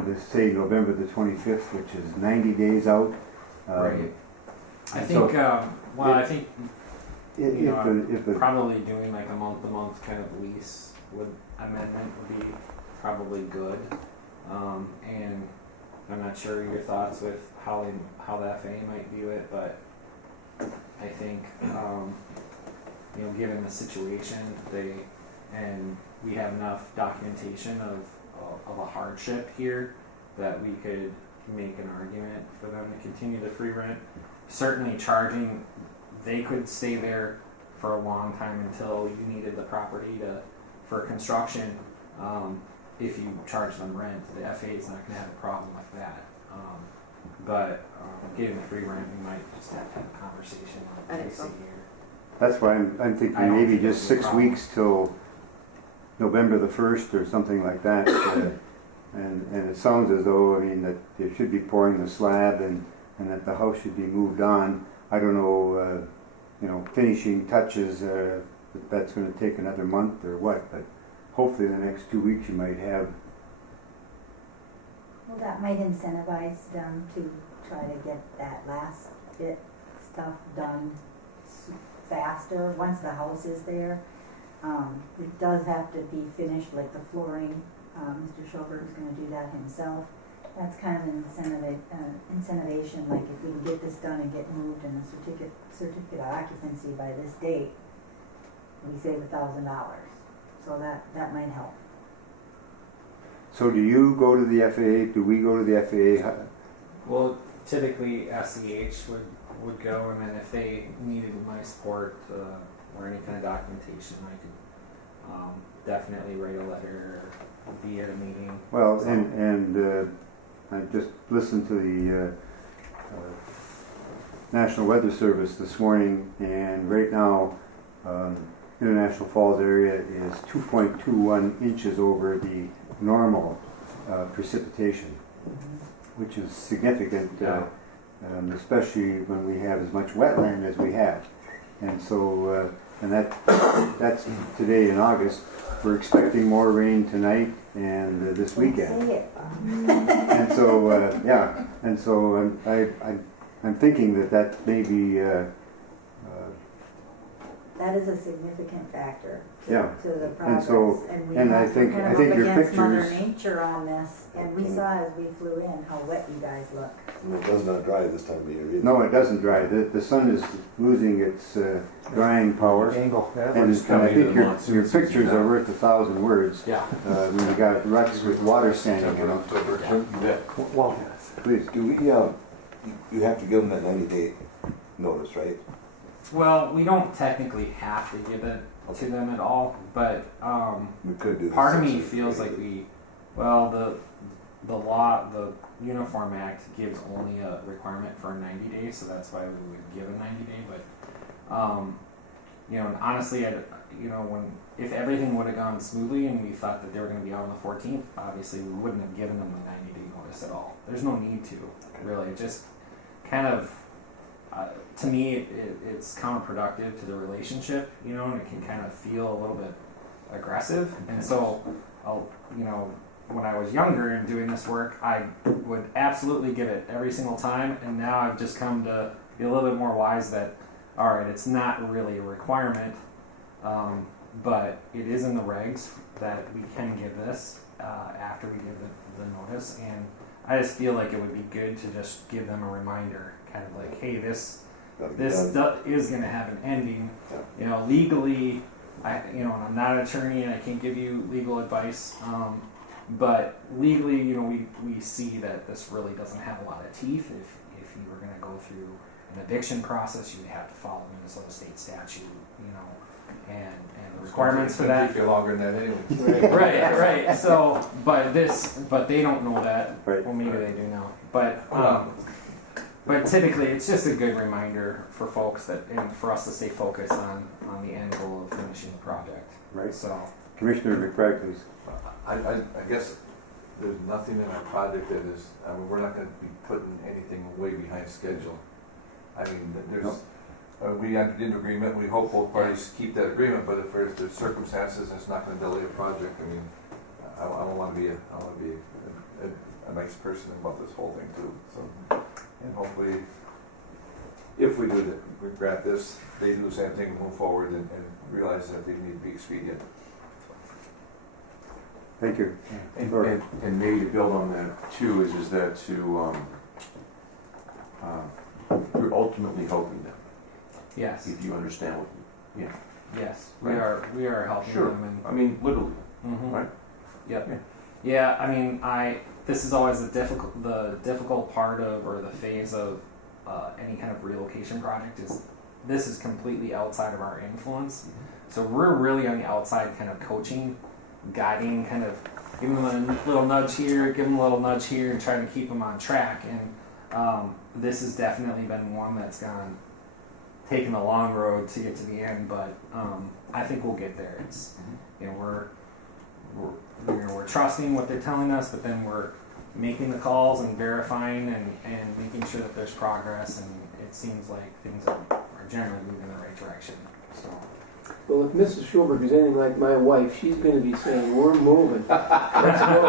to say November the 25th, which is 90 days out. right. I so think I think if the probably doing like a month-to-month kind of lease amendment would be probably good. And I'm not sure your thoughts with how the FAA might view it, but I think given the situation, we have enough documentation of a hardship here that we could make an argument for them to continue the free rent. Certainly charging, they could stay there for a long time until you needed the property for construction. If you charge them rent, the FAA is not going to have a problem with that. But getting the free rent, we might just have to have a conversation on I think so. here. That's why I'm I thinking don't maybe think just it'll be a 6 problem. weeks till November the 1st or something like that. And it sounds as though, that they should be pouring the slab and that the house should be moved on. I don't know, finishing touches, that's going to take another month or what, but hopefully in the next 2 weeks you might have. Well, that might incentivize them to try to get that last bit stuff done faster, once the house is there. It does have to be finished, like the flooring. Mr. Schobert is going to do that himself. That's kind of an incentivation, like if we can get this done and get moved and the certificate of occupancy by this date, we save $1,000. So that might help. So do you go to the FAA? Do we go to the FAA? Well, typically SEH would go, and then if they needed my support or any kind of documentation, I could definitely write a letter or be at a meeting. Well, So- and I just listened to the National Weather Service this morning, and right now International Falls area is 2.21 inches over the normal precipitation, which is significant, Yeah. especially when we have as much wetland as we have. And so, that's today in August. We're expecting more rain tonight and this weekend. Say it. And so, and so I'm thinking that may be, That is a significant factor Yeah. to the And progress. so- we and I have to think- kind I of think up your against Mother pictures- Nature on this, and we saw as we flew in how wet you guys look. And it does not dry this time of year either. no, it doesn't dry. The sun is losing its drying power. Angle. And We're just coming I think into the your monsoon pictures season are now. worth 1,000 words. Yeah. When you got ruts with water standing in them. October. You bet. Well, Please. Do we, you have to give them that 90-day notice, right? Well, we don't technically have to give it to them at all, but We could do this. part of me 6 or feels 8. like the law, the Uniform Act gives only a requirement for 90 days, so that's why we would give a 90-day. But and honestly, if everything would have gone smoothly and we thought that they were going to be out on the 14th, obviously we wouldn't have given them the 90-day notice at all. There's no need to, really. It just kind of, to me, it's counterproductive to the relationship, and it can kind of feel a little bit aggressive. And so, when I was younger and doing this work, I would absolutely give it every single time. And now I've just come to be a little bit more wise that, all right, it's not really a requirement, but it is in the regs that we can give this after we give the notice. And I just feel like it would be good to just give them a reminder, kind of like, hey, this is going to have an ending. Legally, I'm not an attorney and I can't give you legal advice, but legally, we see that this really doesn't have a lot of teeth. If you were going to go through an eviction process, you would have to follow Minnesota state statute, and the requirements for It's gonna that. take you longer than that anyway. Right. So, but they don't know that. Right. Well, maybe they do now. But typically, it's just a good reminder for folks and for us to stay focused on the end goal of finishing the project. Right. So, Commissioner McBride, please. I guess there's nothing in our project that is, I mean, we're not gonna be putting anything way behind schedule. I mean, we entered into agreement, we hope both parties keep that agreement, but if there's circumstances that's not gonna delay a project, I mean, I wanna be a nice person about this whole thing too, so. And hopefully, if we do we grant this, they do the same thing, move forward and realize that they need to be expedient. Thank you. And maybe to build on that too, is that we're ultimately helping them, yes. if you understand what, Yes. Right. We are helping Sure. them. And, I mean, literally, mhm. right? Yep. Yeah. Yeah, I mean, this is always the difficult part of, or the phase of any kind of relocation project is this is completely outside of our influence. So we're really on the outside, kind of coaching, guiding, kind of giving them a little nudge here, give them a little nudge here, and trying to keep them on track. And this has definitely been one that's taken the long road to get to the end, but I think we'll get there. It's we're trusting what they're telling us, but then we're making the calls and verifying and making sure that there's progress, and it seems like things are generally moving in the right direction. So. Well, if Mrs. Schulberg is anything like my wife, she's going to be saying, "We're moving. Let's go."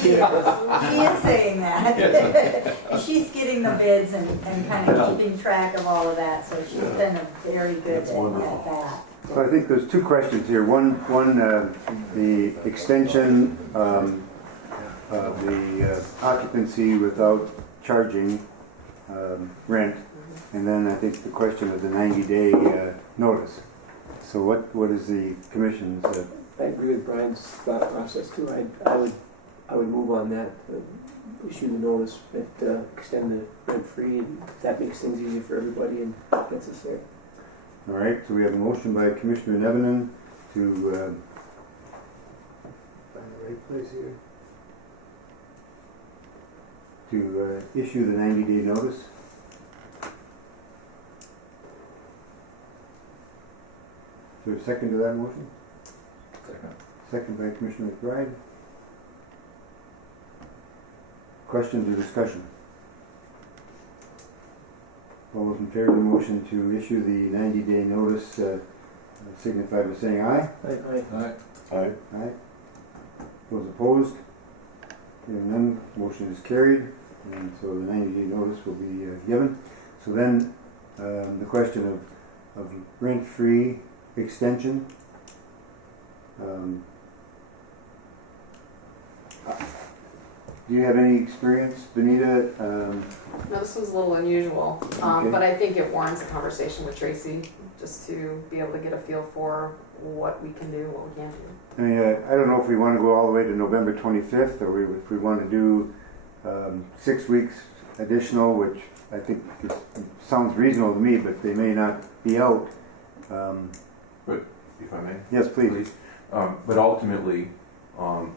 She is saying that. She's getting the bids and kind of keeping track of all of that, so she's been very good at that. So I think there's two questions here. One, the extension of the occupancy without charging rent, and then I think the question of the 90-day notice. So what is the commission's? I agree with Brian's thought process too. I would move on that. Issue the notice, that extend the rent free, and that makes things easier for everybody and gets us there. All right. So we have a motion by Commissioner Nevenin to find the right place here to issue the 90-day notice. Is there a second to that motion? Second. Second by Commissioner McBride. Questions or discussion? All those in favor of the motion to issue the 90-day notice signify by saying aye. Aye. Aye. Those opposed? Hearing none, motion is carried, and so the 90-day notice will be given. So then the question of rent-free extension. Do you have any experience, Benita? No, this was a little unusual, Okay. but I think it warrants a conversation with Tracy, just to be able to get a feel for what we can do, what we can't do. I mean, I don't know if we want to go all the way to November 25th, or if we want to do 6 weeks additional, which I think sounds reasonable to me, but they may not be out. If I may. Yes, please. But ultimately,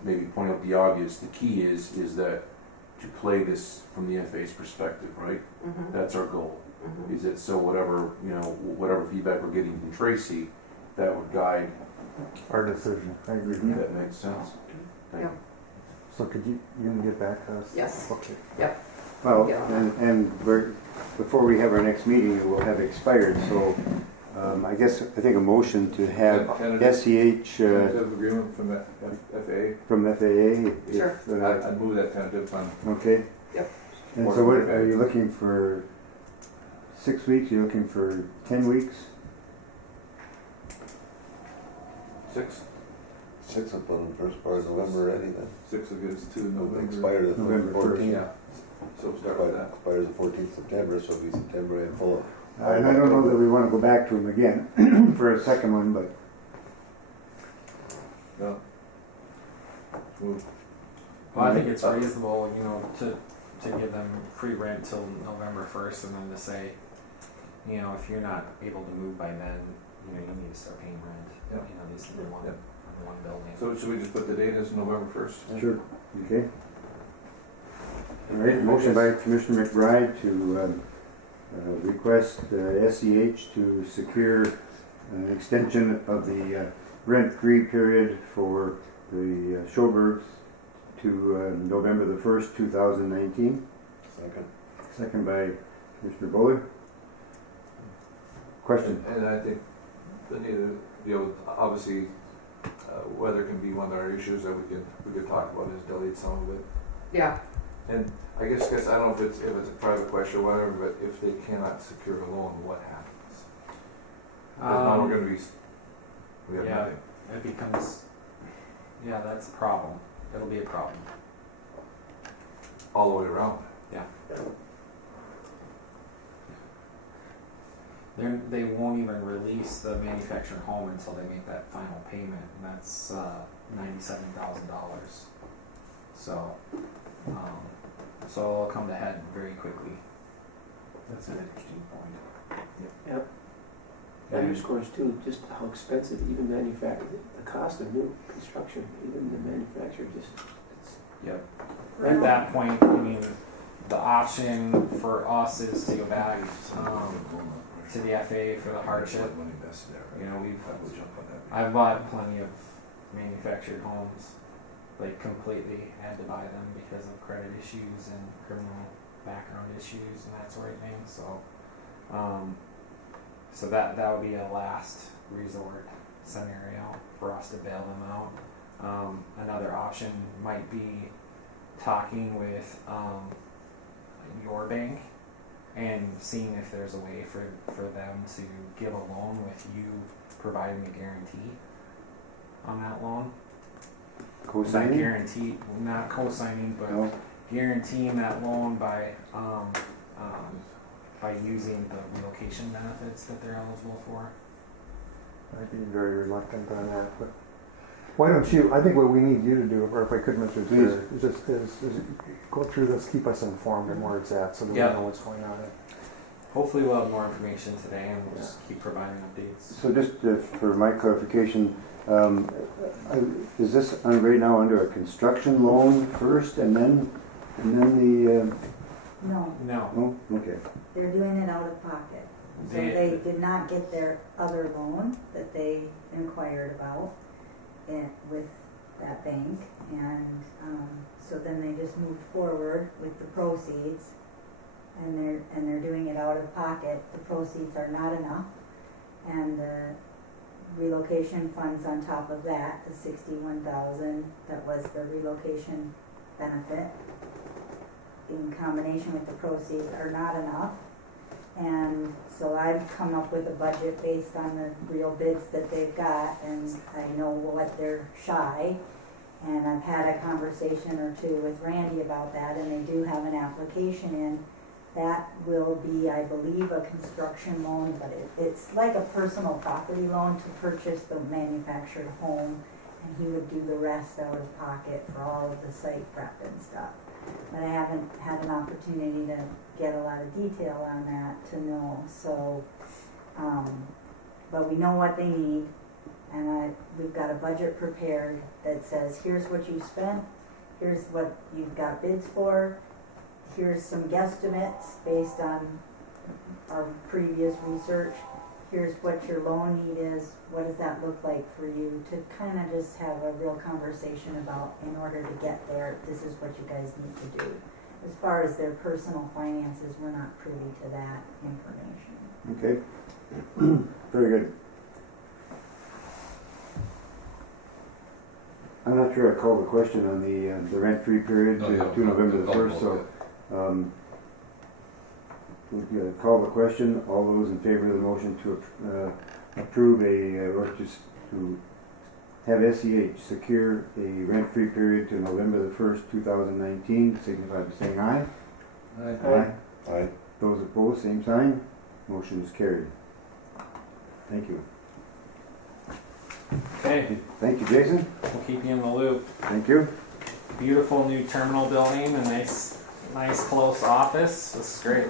maybe point out the obvious, the key is that to play this from the FA's perspective, right? Mm-hmm. That's our goal. Mm-hmm. Is it so whatever feedback we're getting from Tracy, that would guide. Our decision. I agree. That makes sense. Thank you. So could you can get back to us? Yes. Okay. Well, Yeah. and before we have our next meeting, it will have expired, so I think a motion to have SEH Tentative agreement from the FAA. from FAA. Sure. I'd move that tentative on. Okay. Yep. And so what, are you looking for 6 weeks? You're looking for 10 weeks? 6. 6 up on the first part of November already then. 6 against 2 in November. Expires the November 14th. Yeah. So we'll start with that. Expires the 14th September, so it'll be September and full. And I don't know that we want to go back to them again for a second one, but No. Move. Well, I think it's reasonable, to give them free rent till November 1st, and then to say, if you're not able to move by then, you need to start paying rent. Yep. You know, these in one, Yep. in one building. So should we just put the date as November 1st? Sure, okay. All right, motion by Commissioner McBride to request SEH to secure an extension of the rent-free period for the Schobergs to November the 1st, 2019. Second. Second by Commissioner Buller. Question? And I think the need, obviously, weather can be one of our issues that we could talk about, is delete some of it. Yeah. And I guess I don't know if it's a private question or whatever, but if they cannot secure a loan, what happens? Because now we're gonna be, we have yeah. nothing. It becomes, yeah, that's a problem. It'll be a problem. All the way around. They won't even release the manufactured home until they make that final payment, and that's $97,000. So, so it'll come to head very quickly. That's an interesting point. Yep. Underscores too, just how expensive even the cost of new construction, even the manufacturer it's. Yep. At that point, I mean, the option for us is to go back to the FAA for the hardship. You know, I've bought plenty of manufactured homes, like completely had to buy them because of credit issues and criminal background issues and that sort of thing. So, so that would be a last resort scenario for us to bail them out. Another option might be talking with your bank and seeing if there's a way for them to give a loan with you providing a guarantee on that loan. Not Co-signing? guarantee, not co-signing, but No. guaranteeing that loan by using the relocation benefits that they're eligible for. I'd be very reluctant on that, but why don't you, I think what we need you to do, or if I could, Mr. Chair, is just is go through this, keep us informed on where it's at so that we know what's going on. Hopefully we'll have more information today and we'll just keep providing updates. So just for my clarification, is this right now under a construction loan first and then the, No, No, oh, okay. they're doing it out of pocket. So they did not get their other loan that they inquired about with that bank, and so then they just moved forward with the proceeds, and they're doing it out of pocket. The proceeds are not enough, and the relocation funds on top of that, the $61,000 that was the relocation benefit, in combination with the proceeds, are not enough. And so I've come up with a budget based on the real bids that they've got, and I know what they're shy. And I've had a conversation or two with Randy about that, and they do have an application in. That will be, I believe, a construction loan, but it's like a personal property loan to purchase the manufactured home, and he would do the rest out of pocket for all of the site prep and stuff. But I haven't had an opportunity to get a lot of detail on that to know. So, but we know what they need, and we've got a budget prepared that says, here's what you spent, here's what you've got bids for, here's some guesstimates based on our previous research, here's what your loan need is, what does that look like for you, to kind of just have a real conversation about, in order to get there, this is what you guys need to do. As far as their personal finances, we're not privy to that information. Okay. Very good. I'm not sure I called the question on the rent-free period to November the 1st, so we'll call the question. All those in favor of the motion to approve or to have SEH secure a rent-free period to November the 1st, 2019, signify by saying aye. Aye. Aye. Those opposed, same sign. Motion is carried. Thank you. okay, Thank you, Jason. we'll keep you in the loop. Thank you. Beautiful new terminal building, a nice close office. This is great.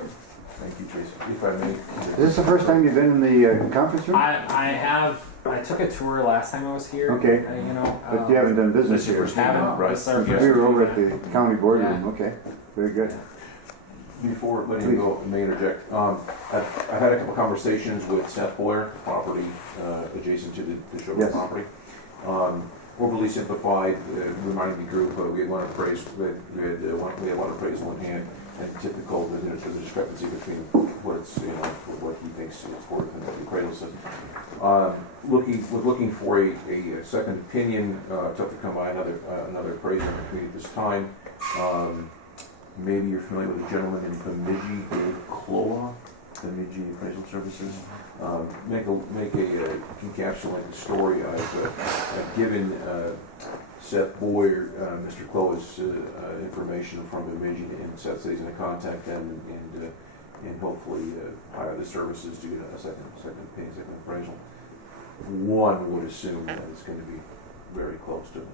Thank you, Jason. If I may. Is this the first time you've been in the conference room? I have I took a tour last time I was here. Okay. You know, But you haven't done business This is your here. first time, haven't. right? This is our We first were over at meeting. the county boardroom, okay, very good. Before letting you go, I may interject. I've had a couple conversations with Seth Boyer, property adjacent to the Sugar Yes. property. Overly simplified, reminding the group, we had one appraisal, we had one appraisal in hand, and typical, there's a discrepancy between what it's, you know, what he thinks it's worth and what the appraisal says. Looking for a second opinion, took to come by another appraiser in the community at this time. Maybe you're familiar with a gentleman named Bemidji Kloa, Bemidji Appraisal Services. Encapsulate the story. I've given Seth Boyer, Mr. Kloa's information from Bemidji, and Seth says he's going to contact them and hopefully hire the services to get a second opinion, second appraisal. One would assume that it's going to be very close to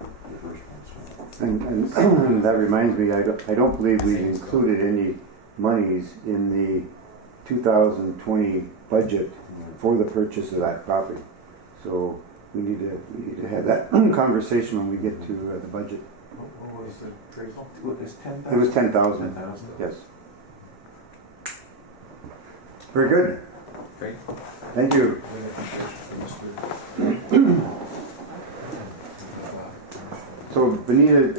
the first one. So. And that reminds me, I don't believe we included any monies in the 2020 budget for the purchase of that property. So we need to have that conversation when we get to the budget. What was the appraisal? It was 10,000. 10,000. Yes. Very good. Great. Thank you. So Benita,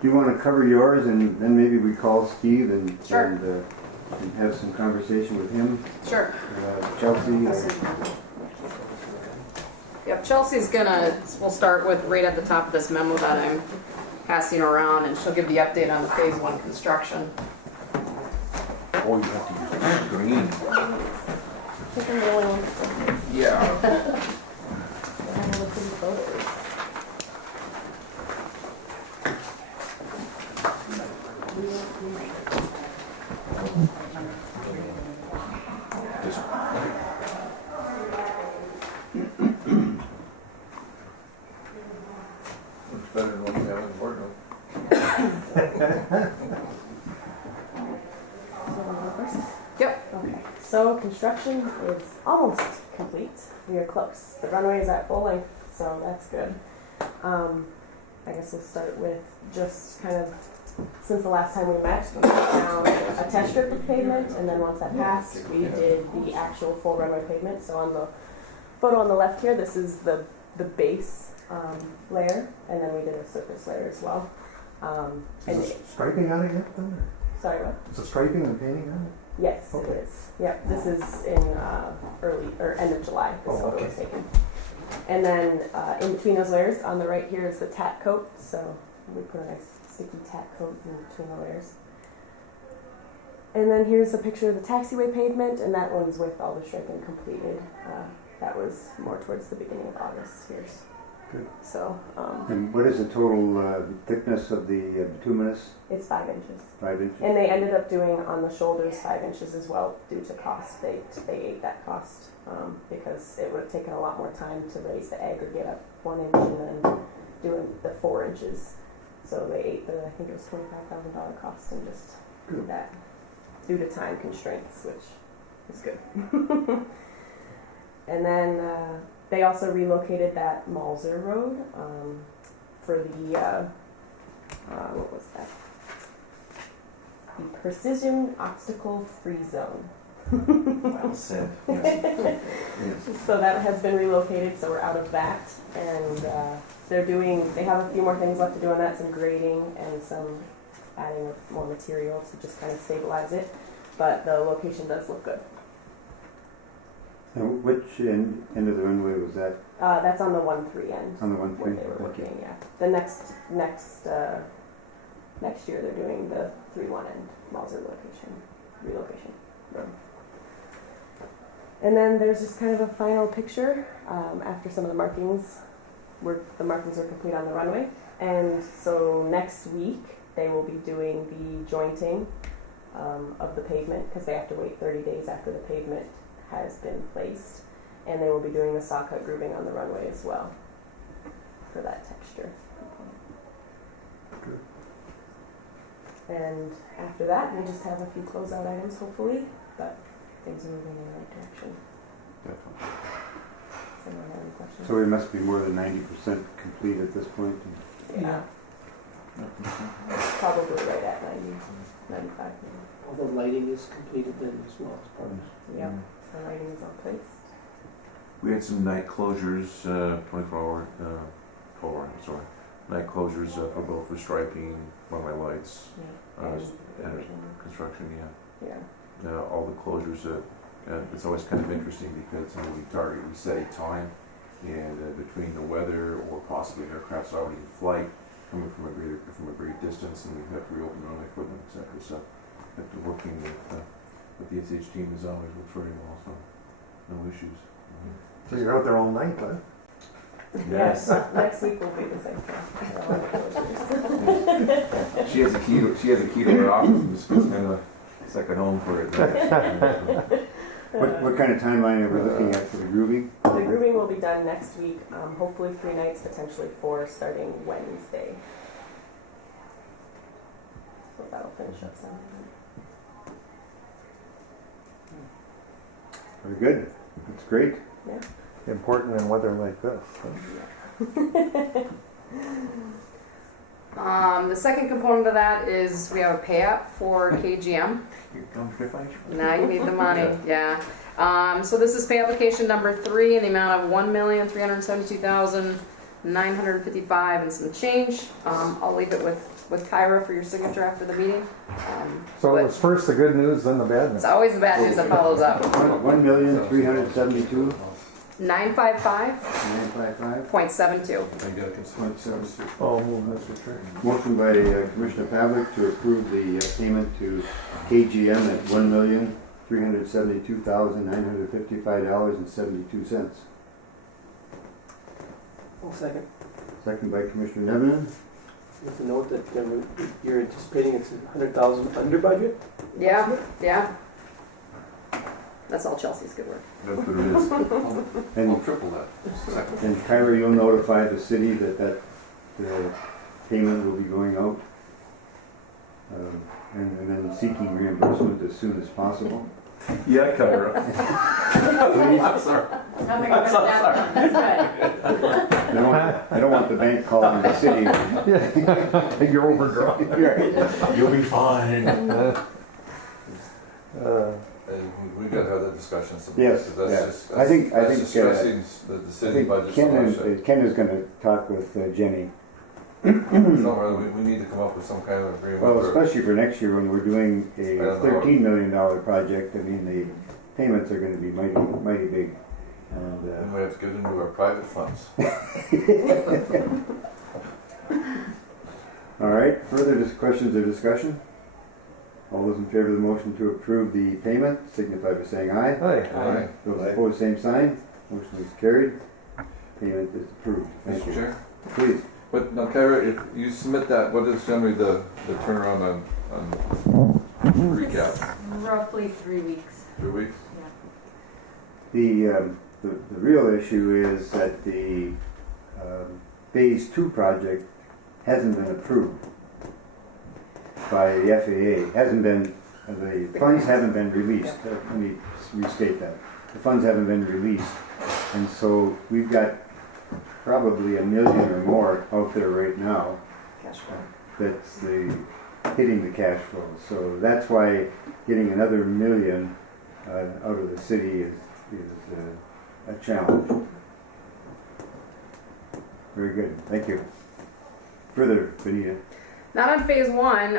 do you want to cover yours and then maybe we call Steve and, Sure. and have some conversation with him? Sure. Chelsea? Yep, we'll start with right at the top of this memo that I'm passing around, and she'll give the update on the phase 1 construction. Oh, you have to use green. I think I'm the only one. Yeah. I have a pretty photos. Looks better than what we have in the boardroom. Yep. Okay, so construction is almost complete. We are close. The runway is at full length, so that's good. I guess we'll start with just kind of, since the last time we met, we put down a test strip of pavement, and then once that passed, we did the actual full runway pavement. So on the photo on the left here, this is the base layer, and then we did a surface layer as well. Is there striping on it yet then? Sorry, what? Is there striping and painting on it? Yes, Okay. it is. Yep, this is in early or end of July. This photo okay. was taken. And then in between those layers, on the right here is the tack coat. So we put a nice sticky tack coat in between the layers. And then here's a picture of the taxiway pavement, and that one's with all the striping completed. That was more towards the beginning of August. Here's. Good. So. And what is the total thickness of the bituminous? It's 5 inches. 5 inches? And they ended up doing on the shoulders 5 inches as well due to cost. They ate that cost because it would have taken a lot more time to raise the aggregate up 1 inch and then doing the 4 inches. So they ate I think it was $25,000 cost and just did that due to time constraints, which is good. And then they also relocated that Malzer Road for the what was that? The Precision Obstacle Free Zone. Well said. Yes. Yes. So that has been relocated, so we're out of that, and they have a few more things left to do on that, some grading and some adding of more material to just kind of stabilize it, but the location does look good. And which end of the runway was that? That's on the 1-3 end. On the Where 1-3? they were working, yeah. The next year they're doing the 3-1 end Malzer relocation. And then there's just kind of a final picture after some of the markings. The markings are complete on the runway. And so next week they will be doing the jointing of the pavement because they have to wait 30 days after the pavement has been placed. And they will be doing the saw cut grooving on the runway as well for that texture. Good. And after that, we just have a few closeout items, hopefully, but things are moving in the right direction. Definitely. questions. So we must be more than 90% complete at this point. Yeah. Probably right at 90, 95. All the lighting is completed then as well as part of it. Yep, the lighting is on place. We had some night closures, 24 hour, 12 hour, sorry, night closures for both for striping, runway lights, Yeah. and construction, yeah. Yeah. All the closures, it's always kind of interesting because we set a time, and between the weather or possibly aircraft's already in flight, coming from a great distance, and we have to reopen runway equipment, etc. So, after working with the SH team has always worked very well, so no issues. So you're out there all night, huh? Yes, next week will be the same thing. She has a key to her office, and it's kind of second home for it. What kind of timeline are we looking at for the grooving? The grooving will be done next week, hopefully 3 nights, potentially 4, starting Wednesday. So that'll finish up Sunday. Very good. That's great. Yeah. Important in weather like this. The second component of that is we have a pay app for KGM. Now you need the money, yeah. So this is pay application number 3 in the amount of $1,372,955 and some change. I'll leave it with Kyra for your signature after the meeting. So it was first the good news, then the bad news. It's always the bad news that follows up. 1,372,955. 955.72. Oh, Mr. Chair. Motion by Commissioner Pavlik to approve the payment to KGM at $1,372,955.72. One second. Second by Commissioner Nevin. With the note that you're anticipating it's 100,000 under budget? Yeah, yeah. That's all Chelsea's good work. That's what it is. And, I'll triple that. and Kyra, you'll notify the city that payment will be going out. And then seeking reimbursement as soon as possible. Yeah, Kyra. I'm sorry. That's I don't want the bank calling the city. You're overdrawn. You'll be fine. We got to have that discussion. Yes, That's yeah. just, I think just stressing the I city think budget so much. Ken is going to talk with Jenny. Somewhere we need to come up with some kind of agreement. Well, or- especially for next year when we're doing a I don't know. $13 million project. I mean, the payments are going to be mighty big. And, Then we have to get into our private funds. all right, further questions or discussion? All those in favor of the motion to approve the payment signify by saying aye. Hey. Aye. Those opposed, same sign. Motion is carried. Payment is approved. Thank Mr. you. Chair? Please. But now, Kyra, if you submit that, what is generally the turnaround on recap? Roughly 3 weeks. 3 weeks? Yeah. The real issue is that the Phase 2 project hasn't been approved by the FAA. The funds haven't been released. Let me restate that. The funds haven't been released. And so we've got probably $1 million or more out there right now Cash flow. that's hitting the cash flow. So that's why getting another $1 million out of the city is a challenge. Very good. Thank you. Further, Benita. Not on phase 1.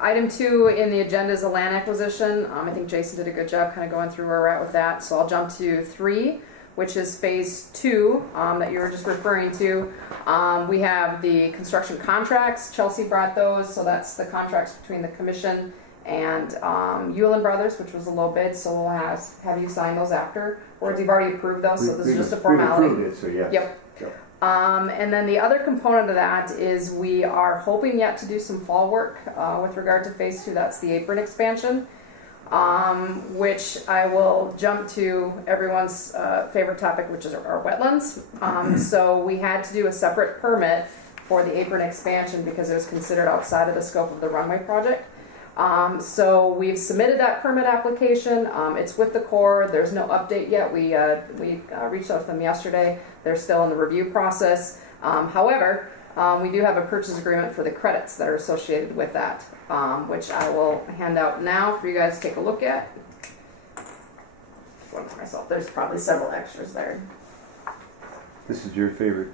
Item 2 in the agenda is the land acquisition. I think Jason did a good job kind of going through where we're at with that. So I'll jump to 3, which is phase 2 that you were just referring to. We have the construction contracts. Chelsea brought those. So that's the contracts between the commission and Yulin Brothers, which was a low bid. So we'll have you sign those afterwards. You've already approved those, so this is just a formality. We approved it, so yes. Yep. And then the other component of that is we are hoping yet to do some fall work with regard to phase 2. That's the apron expansion, which I will jump to everyone's favorite topic, which is our wetlands. So we had to do a separate permit for the apron expansion because it was considered outside of the scope of the runway project. So we've submitted that permit application. It's with the Corps. There's no update yet. We reached out to them yesterday. They're still in the review process. However, we do have a purchase agreement for the credits that are associated with that, which I will hand out now for you guys to take a look at. One for myself. There's probably several extras there. This is your favorite.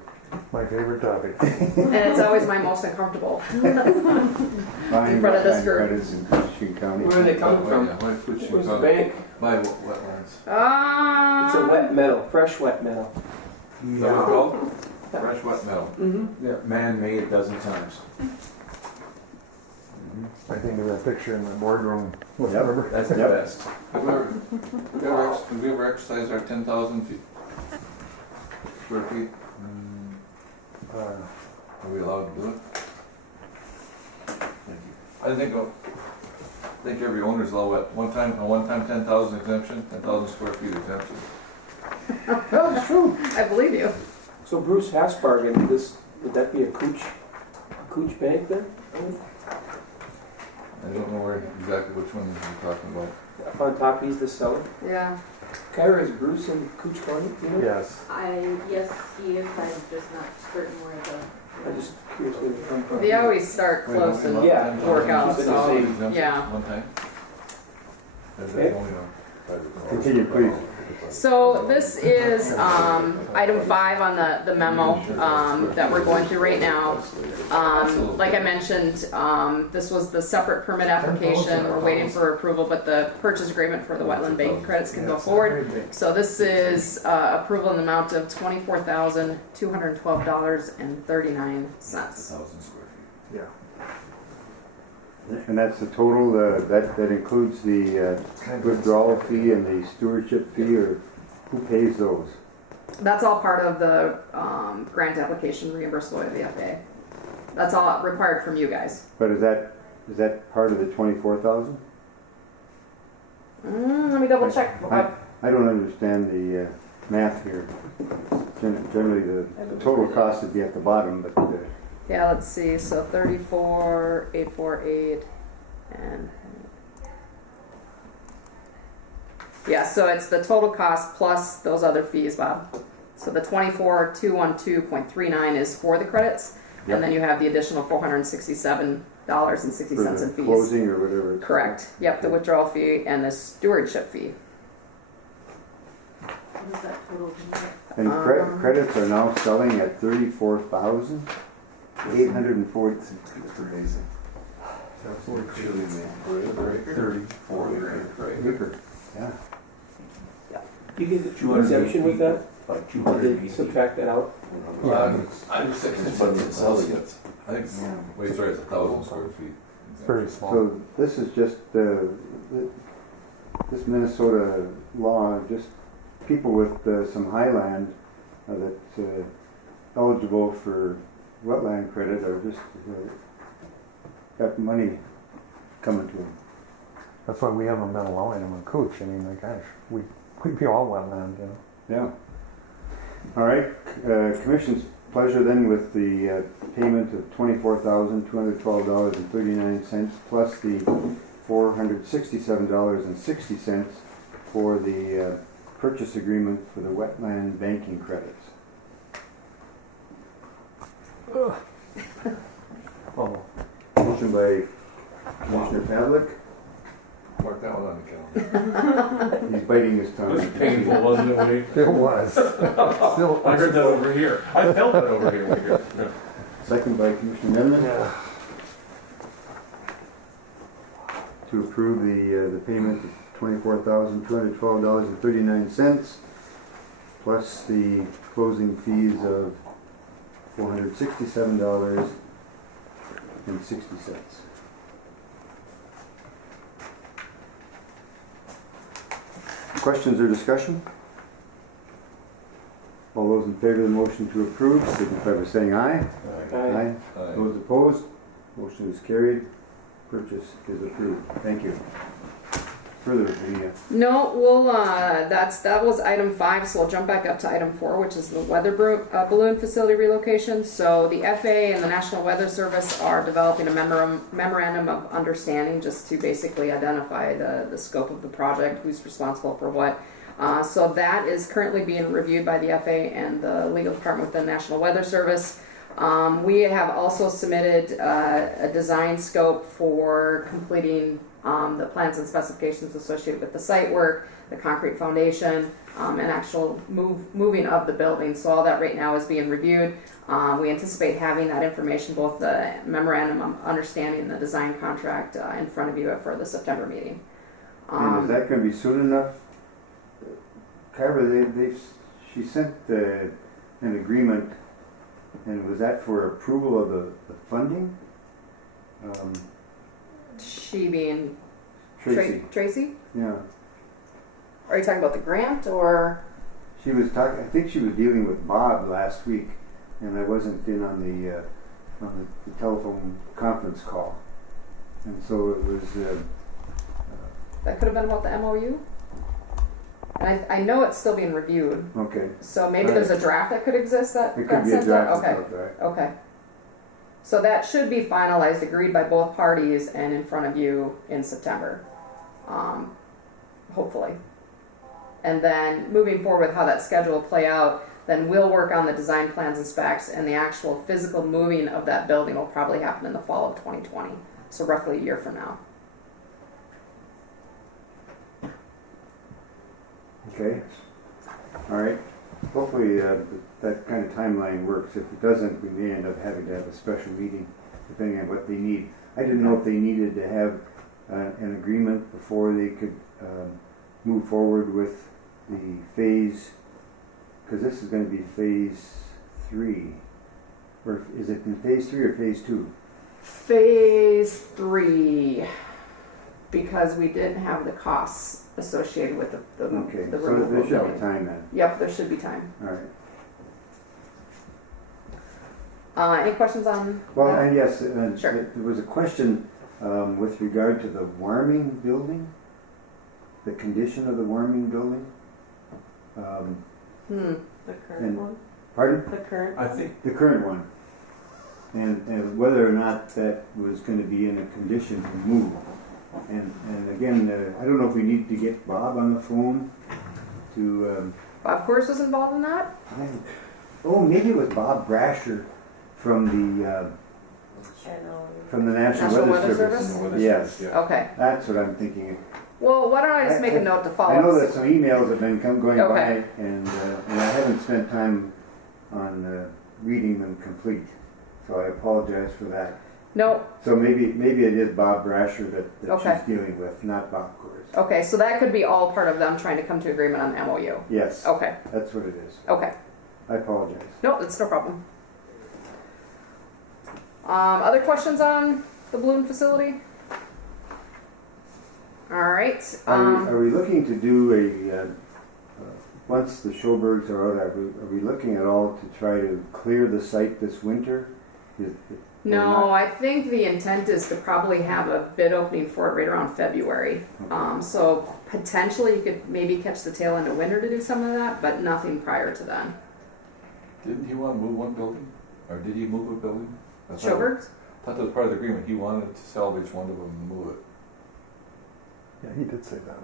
My favorite topic. And it's always my most uncomfortable. Buying In front of this wetland group. credits in Michigan County. Where are they coming from? Where's Where's the bank? By wetlands. It's a wet metal, fresh wet metal. Is that what it's called? Fresh wet metal. Mm-hmm. Yeah, man-made a dozen times. I think of that picture in the boardroom. Yep. Remember? That's the Yep. best. Have we ever exercised our 10,000 square feet? Are we allowed to do it? Thank you. I think every owner's allowed at one time 10,000 exemption, 10,000 square feet exemption. No, it's true. I believe you. So Bruce Hasbargen, would that be a Cooch bank then? I don't know exactly which one you're talking about. Up on top, he's the seller. Yeah. Kyra, is Bruce in Cooch County? You know? Yes. Yes, he is, I'm just not certain where I'm just curious where they come from. They always start close and Yeah. work out, Keep it the so, same. yeah. One time? Is Okay. that only on private roads? Continue, please. So this is item 5 on the memo that we're going through right now. Like I mentioned, this was the separate permit application. We're waiting for approval, but the purchase agreement for the wetland banking credits can go forward. So this is approval in the amount of $24,212.39. 1,000 square feet. Yeah. And that's the total, that includes the withdrawal fee and the stewardship fee, or who pays those? That's all part of the grant application reimbursable by the FAA. That's all required from you guys. But is that part of the 24,000? Let me double check. I don't understand the math here. Generally, the total cost would be at the bottom, but Yeah, let's see. So 34,848 and yeah, so it's the total cost plus those other fees, Bob. So the 24,212.39 is for the credits, Yep. and then you have the additional $467.60 for in the fees. closing or whatever. it's Correct. Yep, the withdrawal fee and the stewardship fee. What is that total? And credits are now selling at 34,840. That's amazing. Absolutely. 34 Acre. Yeah. You get the exemption with that? Like Did 200 they feet. subtract that out? I'm just thinking it's I think, wait, sorry, it's 1,000 square feet. It's very small. So this is just this Minnesota law, just people with some highland that's eligible for wetland credit are just got money coming to them. That's why we haven't been allowing them in Cooch. I mean, like, gosh, we'd be all wetland, you know. Yeah. All right. Commission's pleasure then with the payment of $24,212.39 plus the $467.60 for the purchase agreement for the wetland banking credits. Oh, Motion by Commissioner Pavlik. Mark that one on the calendar. He's biting his It tongue. was painful, wasn't it, Wade? it was. Still, I heard that over here. I felt that over here. Yeah. Second by Commissioner Nemeth Yeah. to approve the payment of $24,212.39 plus the closing fees of $467.60. Questions or discussion? All those in favor of the motion to approve, signify by saying aye. Aye. Those opposed, motion is carried. Purchase is approved. Thank you. further, the, No, we'll, that was item 5, so we'll jump back up to item 4, which is the weather balloon facility relocation. So the FAA and the National Weather Service are developing a memorandum of understanding just to basically identify the scope of the project, who's responsible for what. So that is currently being reviewed by the FAA and the legal department with the National Weather Service. We have also submitted a design scope for completing the plans and specifications associated with the site work, the concrete foundation, and actual moving of the building. So all that right now is being reviewed. We anticipate having that information, both the memorandum of understanding and the design contract, in front of you for the September meeting. and is that gonna be soon enough? Carver, she sent an agreement, and was that for approval of the funding? She being Tracy, Tracy? yeah. Are you talking about the grant or? She was talking, I think she was dealing with Bob last week, and I wasn't in on the telephone conference call. And so it was, That could have been about the MOU? And I know it's still being reviewed, okay. so maybe there's a draft that could exist that It got could be a sent out? draft, Okay, right? okay. So that should be finalized, agreed by both parties, and in front of you in September, hopefully. And then moving forward with how that schedule will play out, then we'll work on the design plans and specs, and the actual physical moving of that building will probably happen in the fall of 2020, so roughly a year from now. Okay, all right. Hopefully that kind of timeline works. If it doesn't, we may end up having to have a special meeting, depending on what they need. I didn't know if they needed to have an agreement before they could move forward with the phase, because this is going to be phase 3. Or is it in phase 3 or phase 2? Phase 3, because we didn't have the costs associated with the Okay, the so removal there of should building. be time then. Yep, there should be time. All right. Any questions on Well, that? and yes, Sure. there was a question with regard to the warming building, the condition of the warming building. The current And- one? Pardon? The current I one? think, The current one. And whether or not that was going to be in a condition to move. And again, I don't know if we need to get Bob on the phone to, Bob Coors was involved in that? maybe it was Bob Brasher from the I know. National Weather Service. Service, Yes, yeah. Okay. that's what I'm thinking. Well, why don't I just make a note to follow I know up? that some emails have been going Okay. by, and I haven't spent time on reading them complete, so I apologize for that. No. So maybe it is Bob Brasher that Okay. she's dealing with, not Bob Coors. Okay, so that could be all part of them trying to come to agreement on MOU. Yes, Okay. that's what it is. Okay. I apologize. No, that's no problem. Other questions on the balloon facility? All right. Are we looking to do once the Schobergs are out, are we looking at all to try to clear the site this winter? No, I think the intent is to probably have a bid opening for it right around February. So potentially you could maybe catch the tail end of winter to do some of that, but nothing prior to then. didn't he want to move one building? Or did he move a building? I thought that was part of the agreement. He wanted to salvage one of them and move it. Yeah, he did say that.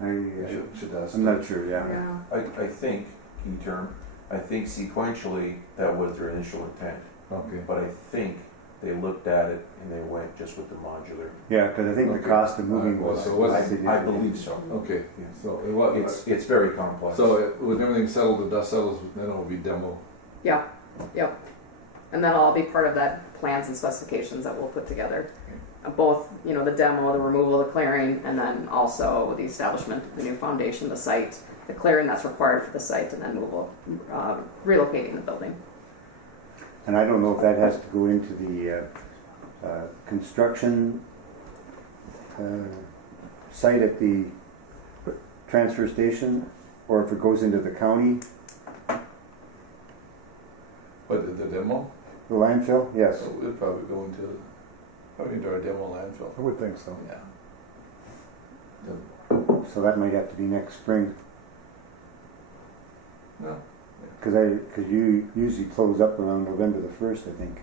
I remember Should ask. I'm not sure, yeah. Yeah. I think, key term, I think sequentially that was their initial intent. Okay. But I think they looked at it and they went just with the modular. Yeah, because I think the Okay. cost of moving Well, was so what's- I believe so. Okay, Yeah. so it was, It's very complex. so when everything settled, the dust settles, then it'll be demo. Yep. And that'll all be part of that plans and specifications that we'll put together. Both, the demo, the removal, the clearing, and then also the establishment of the new foundation, the site, the clearing that's required for the site, and then relocating the building. And I don't know if that has to go into the construction site at the transfer station, or if it goes into the county, But the demo, the landfill, yes. so it'll probably go into our demo landfill. I would think so. Yeah. So that might have to be next spring. No. Because you usually close up around November the 1st, I think.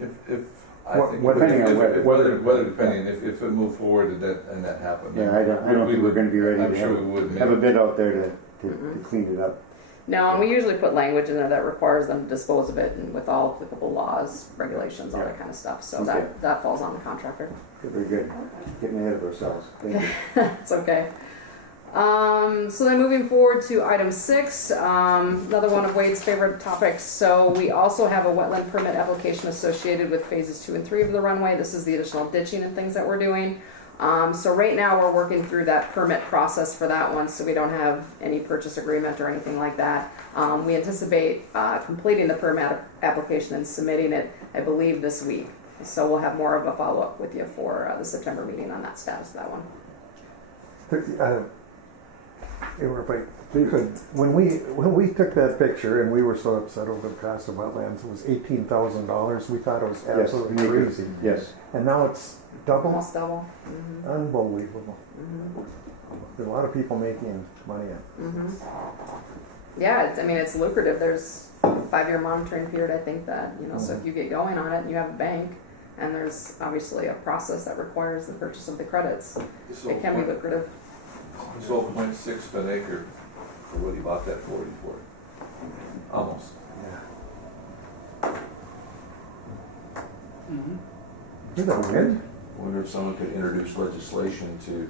If I What- think what- if- depending on if- weather depending, if it moved forward and that happened. Yeah, I don't think we're gonna be ready I'm to sure we would. have a bid out there to clean it up. No, and we usually put language in there that requires them to dispose of it and with all applicable laws, regulations, all that kind of stuff. So Okay. that falls on the contractor. Very good. Getting ahead of ourselves. Thank you. It's okay. So then moving forward to item 6, another one of Wade's favorite topics. So we also have a wetland permit application associated with phases 2 and 3 of the runway. This is the additional ditching and things that we're doing. So right now we're working through that permit process for that one, so we don't have any purchase agreement or anything like that. We anticipate completing the permit application and submitting it, I believe, this week. So we'll have more of a follow-up with you for the September meeting on that status of that one. When we took that picture and we were so upset over the cost of wetlands, it was $18,000. We thought it was absolutely Yes, crazy. Yes. And now it's double? Almost double. Mm-hmm. Unbelievable. Mm-hmm. There's a lot of people making money at it. Mm-hmm. Yeah, it's lucrative. There's a 5-year monitoring period, I think that, so if you get going on it and you have a bank, and there's obviously a process that requires the purchase of the credits, it can be lucrative. He sold 0.6 to an acre for what he bought that 40 for. Almost. Is that weird? I wonder if someone could introduce legislation to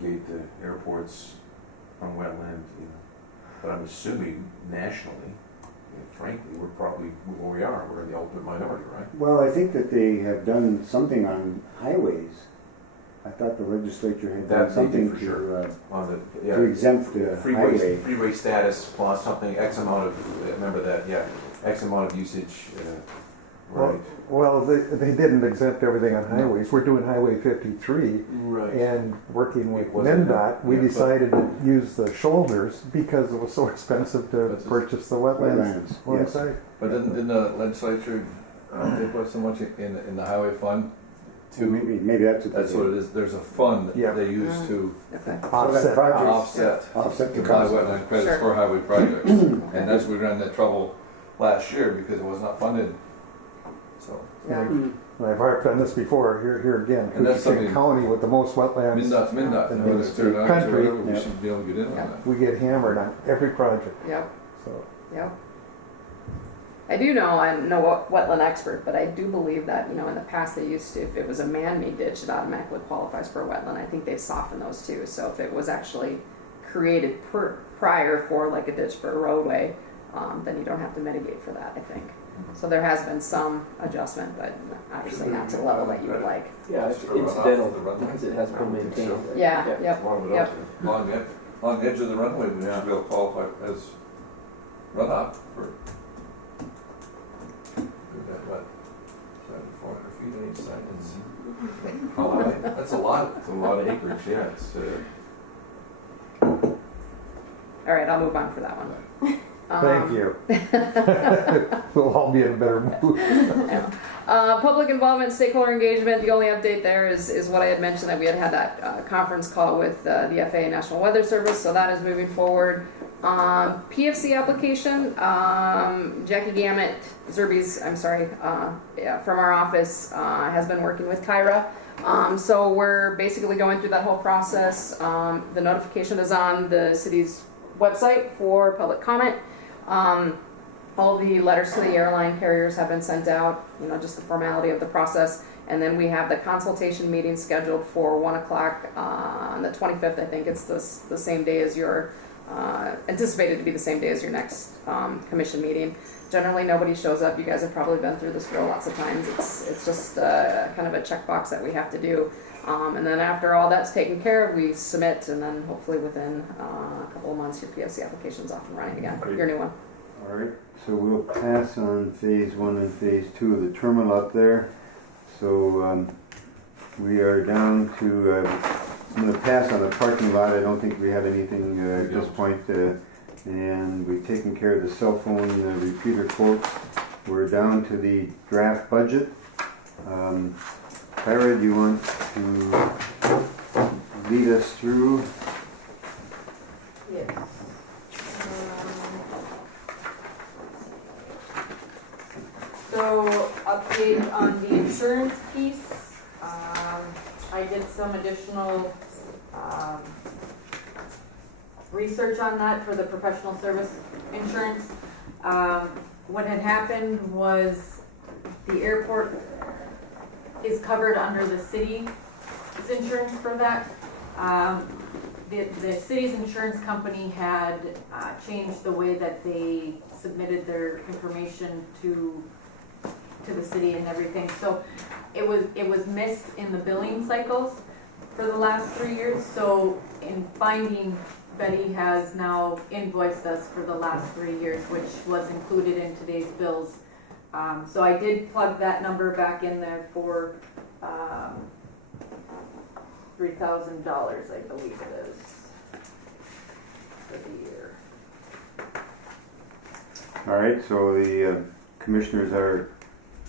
negate the airports from wetland, But I'm assuming nationally, frankly, we're probably where we are. We're in the ultimate minority, right? Well, I think that they have done something on highways. I thought the legislature had done That they something did for sure. to On exempt the highway. freeway status plus something, X amount of, remember that, X amount of usage, right. Well, they didn't exempt everything on highways. We're doing Highway 53, Right. and working with It wasn't MnDOT, we yeah, but- decided to use the shoulders because it was so expensive to That's- purchase the wetlands Wetlands, on the yes. site. But didn't the legislature, they put so much in the highway fund So maybe that's what That's what it is. There's a fund that Yeah. they use to Okay. Offset. offset to the buy cost. wetland credits Sure. for highway projects. And that's we ran into trouble last year because it was not funded. So, Yeah. And I've harped on this before, here again, And that's Cook something- County with the most wetlands, MnDOT's MnDOT, And whether it's it's third the or country. whatever, we Yep. should be able to get in on Yeah. that. we get hammered on every project, Yep. so. Yep. I do know, I'm no wetland expert, but I do believe that, in the past they used to, if it was a man-made ditch, it automatically qualifies for a wetland. I think they've softened those too. So if it was actually created prior for like a ditch for a roadway, then you don't have to mitigate for that, I think. So there has been some adjustment, but obviously not to the level that you would like. Yeah, it's incidental because it hasn't been maintained. Yeah, Yeah. yep, A lot of it yep. out there. On the edge of the runway, we should be able to qualify as runoff for that, what, 400 feet on each side. It's a lot. That's a lot. It's a lot of acreage, yeah, it's, All right, I'll move on for that one. Thank you. We'll all be in a better mood. Public involvement, stakeholder engagement, the only update there is what I had mentioned, that we had that conference call with the FAA National Weather Service, so that is moving forward. PFC application, Jackie Gammett, from our office, has been working with Kyra. So we're basically going through that whole process. The notification is on the city's website for public comment. All the letters to the airline carriers have been sent out, just the formality of the process. And then we have the consultation meeting scheduled for 1 o'clock on the 25th. I think it's the same day as your, anticipated to be the same day as your next commission meeting. Generally, nobody shows up. You guys have probably been through this drill lots of times. It's just kind of a checkbox that we have to do. And then after all that's taken care of, we submit, and then hopefully within a couple of months, your PFC application's off and running again, your new one. All right, so we'll pass on phase 1 and phase 2 of the terminal up there. So we are down to, I'm going to pass on the parking lot. I don't think we have anything at this point. And we've taken care of the cell phone repeater quote. We're down to the draft budget. Tyra, do you want to lead us through? Yes. So, update on the insurance piece. I did some additional research on that for the professional service insurance. What had happened was the airport is covered under the city's insurance for that. The city's insurance company had changed the way that they submitted their information to the city and everything. So it was missed in the billing cycles for the last 3 years. So in finding, Betty has now invoiced us for the last 3 years, which was included in today's bills. So I did plug that number back in there for $3,000, I believe it is, for the year. All right, so the commissioners are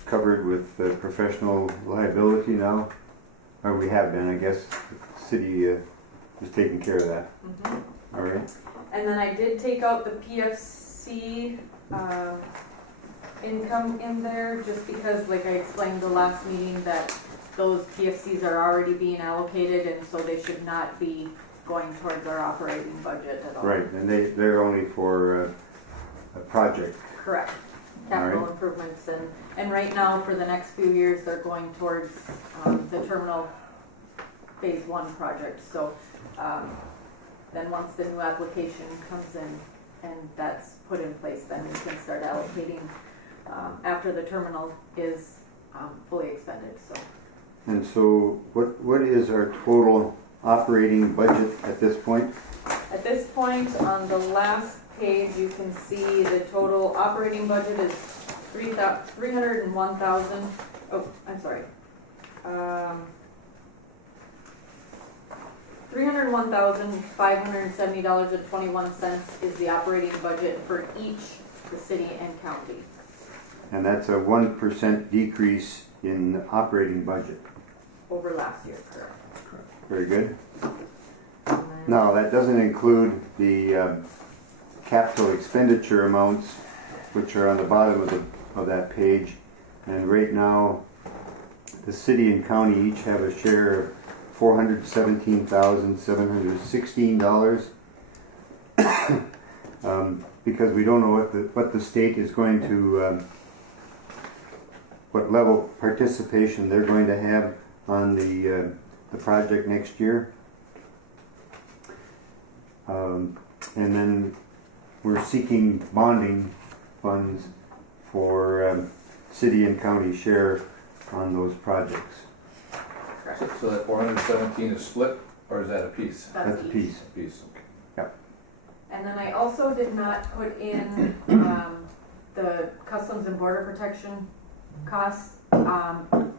covered with professional liability now, or we have been, I guess. The city is taking care of that. Mm-hmm. All right. And then I did take out the PFC income in there, just because, like I explained the last meeting, that those PFCs are already being allocated, and so they should not be going towards our operating budget at all. Right, and they're only for a project. Correct. Capital Alright. improvements, and right now, for the next few years, they're going towards the terminal phase 1 project. So then once the new application comes in and that's put in place, then we can start allocating after the terminal is fully expended. So. And so what is our total operating budget at this point? At this point, on the last page, you can see the total operating budget is $301,000. Oh, I'm sorry. $301,570.21 is the operating budget for each, the city and county. And that's a 1% decrease in operating budget. Over last year, correct. Very good. And then- Now, that doesn't include the capital expenditure amounts, which are on the bottom of that page. And right now, the city and county each have a share of $417,716. Because we don't know what the state is going to, what level of participation they're going to have on the project next year. And then we're seeking bonding funds for city and county share on those projects. So that 417 is split, or is that a piece? That's a each. piece. Piece. And then I also did not put in the Customs and Border Protection costs,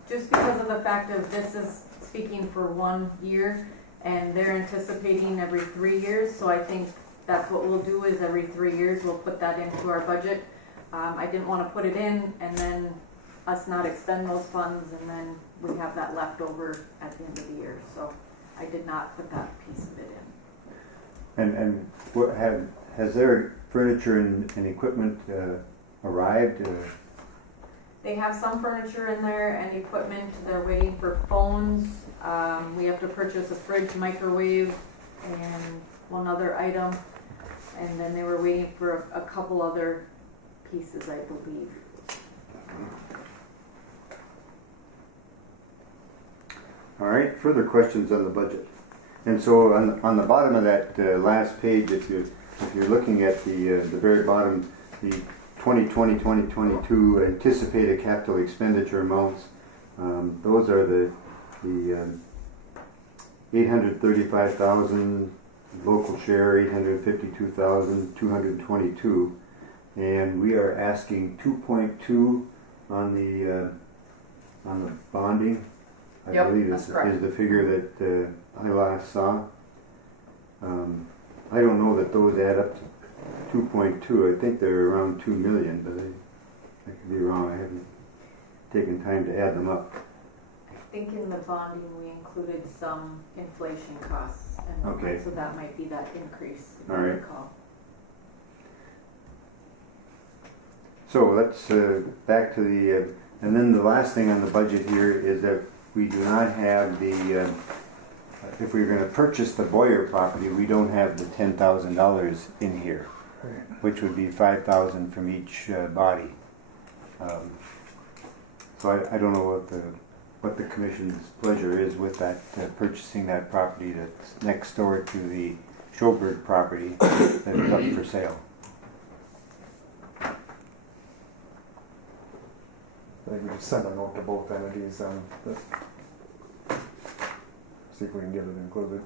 just because of the fact of this is speaking for 1 year, and they're anticipating every 3 years. So I think that's what we'll do, is every 3 years we'll put that into our budget. I didn't want to put it in and then us not expend those funds, and then we have that left over at the end of the year. So I did not put that piece of it in. And what has their furniture and equipment arrived? They have some furniture in there and equipment. They're waiting for phones. We have to purchase a fridge, microwave, and one other item. And then they were waiting for a couple other pieces, I believe. All right, further questions on the budget? And so on the bottom of that last page, if you're looking at the very bottom, the 2020-2022 anticipated capital expenditure amounts, those are the 835,000 local share, 852,222, and we are asking 2.2 on the bonding. I Yep, believe that's correct. is the figure that I last saw. I don't know that those add up to 2.2. I think they're around 2 million, but I could be wrong. I haven't taken time to add them up. think in the bonding, we included some inflation costs, and Okay. so that might be that increase, if All I right. recall. So let's, back to the, and then the last thing on the budget here is that we do not have the, if we're gonna purchase the Boyer property, we don't have the $10,000 in here, which would be 5,000 from each body. So I don't know what the commission's pleasure is with that, purchasing that property that's next door to the Schoberg property that is up for sale. I think we just send a note to both entities and see if we can get it included.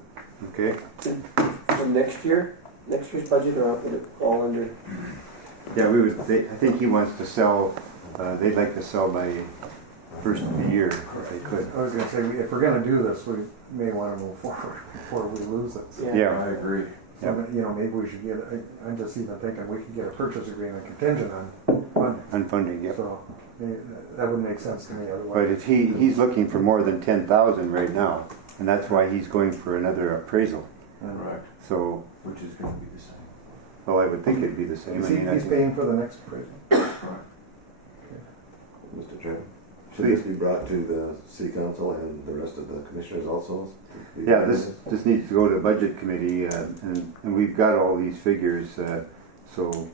Okay? So next year's budget, or would it fall under? Yeah, we would, I think he wants to sell, they'd like to sell by first of the year if they could. I was gonna say, if we're gonna do this, we may wanna move forward before we lose it. So, Yeah. I agree. you know, maybe we should get, I'm just even thinking we could get a purchase agreement contingent on funding. On funding, yep. So, that would make sense to me But otherwise. if he's looking for more than 10,000 right now, and that's why he's going for another appraisal. Correct. So, Which is going to be the same. well, I would think it'd be the same. Is I mean, he's paying for the next appraisal? Correct. Mr. Chairman, should Please. this be brought to the city council and the rest of the commissioners also? Yeah, this needs to go to budget committee, and we've got all these figures, so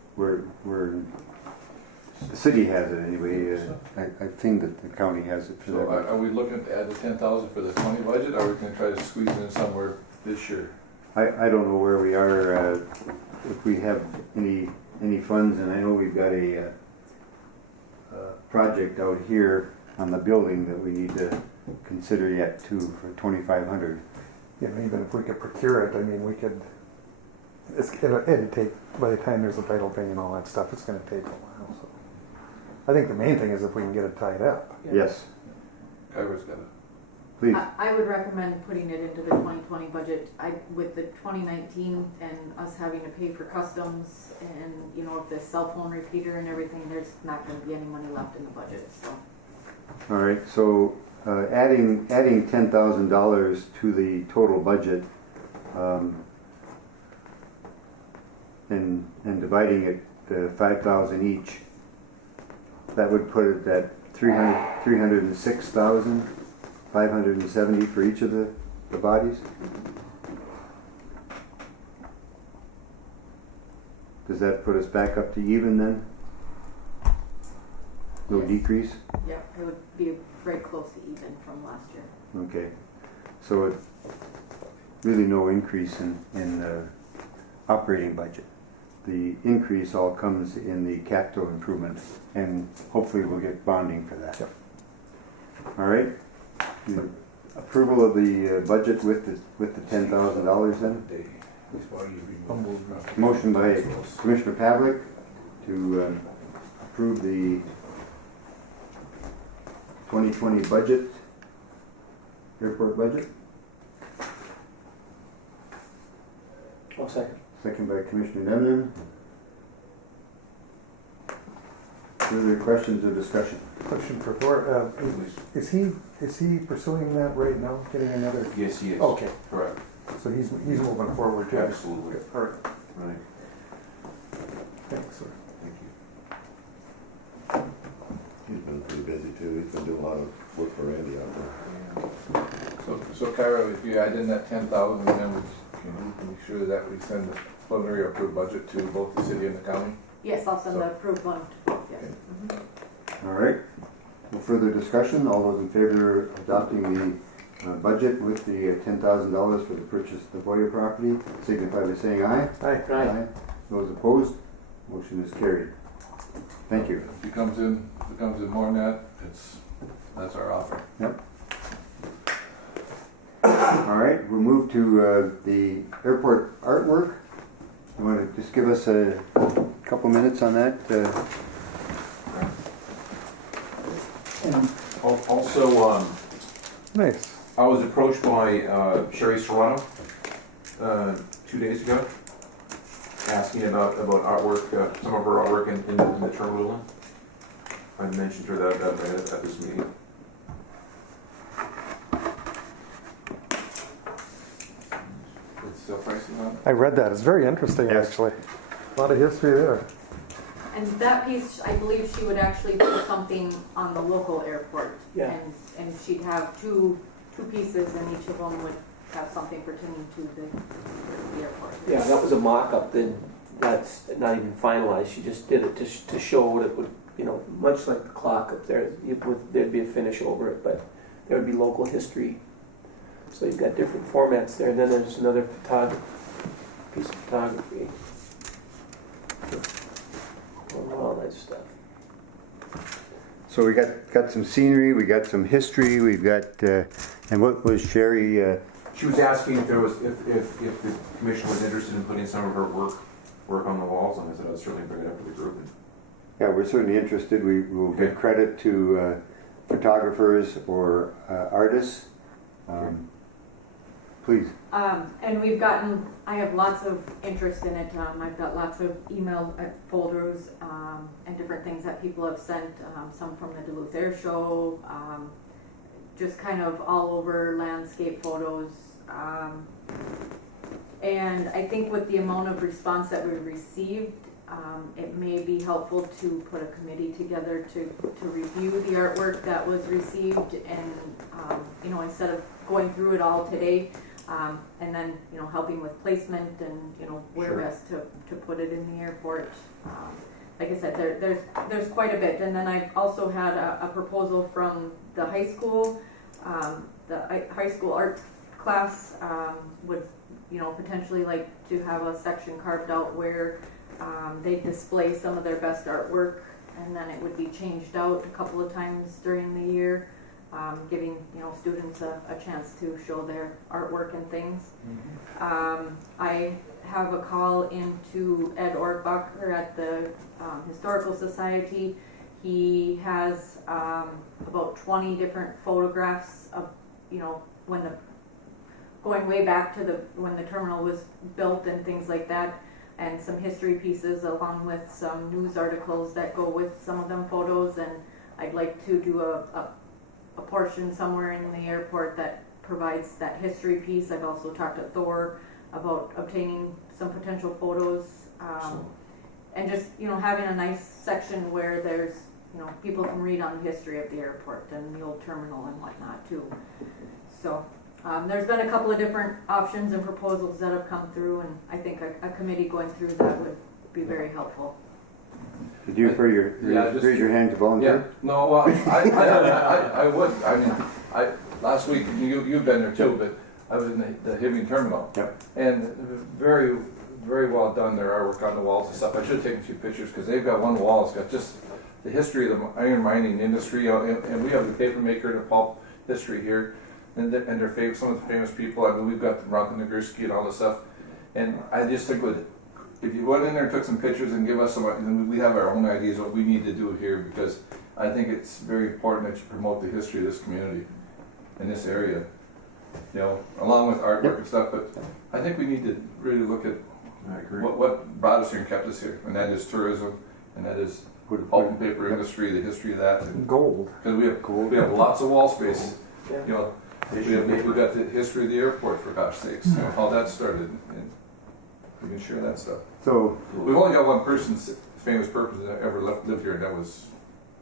the city has it anyway. I think that the county has it for So them. are we looking to add the 10,000 for the 20 budget, or are we gonna try to squeeze in somewhere this year? I don't know where we are, if we have any funds, and I know we've got a project out here on the building that we need to consider yet too for 2,500. Yeah, even if we could procure it, I mean, we could, it'd take, by the time there's a title thing and all that stuff, it's gonna take a while, so. I think the main thing is if we can get it tied up. Yes, Kyra's got it. please. I would recommend putting it into the 2020 budget. With the 2019 and us having to pay for customs and, you know, if the cell phone repeater and everything, there's not gonna be any money left in the budget, so. All right, so adding $10,000 to the total budget, and dividing it 5,000 each, that would put it at 306,570 for each of the bodies. Does that put us back up to even then? No Yes. decrease? Yeah, it would be very close to even from last year. Okay, so it, really no increase in operating budget. The increase all comes in the capital improvements, and hopefully we'll get bonding for that. Yep. All right, approval of the budget with the $10,000 then? Motion by Commissioner Pavlik to approve the 2020 budget, airport budget. Oh, second. Second by Commissioner Demnon. Further questions or discussion? Question for Thor, is he pursuing that right now, getting another? Yes, he is. Okay, Correct. so he's moving forward too? Absolutely. All right, Right. thanks, sir. Thank you. He's been pretty busy too. He's been doing a lot of work for Randy out there. So Kyra, if you add in that 10,000, then we can make sure that we send the preliminary approved budget to both the city and the county? Yes, I'll send So- the approved one to both, yes. All right. No further discussion. All those in favor of adopting the budget with the $10,000 for the purchase of the Boyer property, signify by saying aye. Hi. Those opposed, motion is carried. Thank you. If it comes in more than that, that's our offer. All right, we'll move to the airport artwork. You want to just give us a couple minutes on that? Also, Nice. I was approached by Sherry Serrano 2 days ago, asking about artwork, some of her artwork in the terminal building. I mentioned to her that at this meeting. I read that. It's very interesting, Yes. actually. A lot of history there. And that piece, I believe she would actually do something on the local airport. Yeah. And she'd have two pieces, and each of them would have something pertaining to the airport. Yeah, that was a mock-up, then that's not even finalized. She just did it to show what it would, much like the clock up there, there'd be a finish over it, but there would be local history. So you've got different formats there, and then there's another piece of photography. All that stuff. So we got some scenery, we got some history, we've got, and what was Sherry, She was asking if if the commission was interested in putting some of her work on the walls, and I said I'd certainly bring it up to the group. yeah, we're certainly interested. We will give credit to photographers or artists. Please. And I have lots of interest in it. I've got lots of email folders and different things that people have sent, some from the Duluth Air Show, just kind of all over landscape photos. And I think with the amount of response that we received, it may be helpful to put a committee together to review the artwork that was received, and instead of going through it all today, and then helping with placement and where best to put it in the airport. Like I said, there's quite a bit, and then I've also had a proposal from the high school. The high school art class would potentially like to have a section carved out where they display some of their best artwork, and then it would be changed out a couple of times during the year, giving students a chance to show their artwork and things. I have a call into Ed Ortbacher at the Historical Society. He has about 20 different photographs of going way back to when the terminal was built and things like that, and some history pieces along with some news articles that go with some of them photos. And I'd like to do a portion somewhere in the airport that provides that history piece. I've also talked to Thor about obtaining some potential photos, and just having a nice section where there's people can read on the history of the airport and the old terminal and whatnot too. So there's been a couple of different options and proposals that have come through, and I think a committee going through that would be very helpful. Did you raise your hand to volunteer? Yeah, no, well, I would. I mean, last week you've been there too, but I was in the Hibbing terminal. Yep. And very, very well done. Their artwork on the walls and stuff. I should have taken a few pictures because they've got one wall. It's got just the history of the iron mining industry, and we have the paper maker and the pulp history here, and they're some of the famous people. I mean, we've got Ronka Nagurski and all this stuff. And I just think if you went in there and took some pictures and give us some, then we have our own ideas what we need to do here, because I think it's very important that you promote the history of this community in this area, along with artwork and stuff. But I think we need to really look at what brought us here and kept us here, and that is tourism, and that is pulp and paper industry, the history of that, and gold. Because we have lots of wall space. We've got the history of the airport, for gosh sakes, how that started, and we can share that stuff. So we've only got one person's famous person that ever lived here, and that was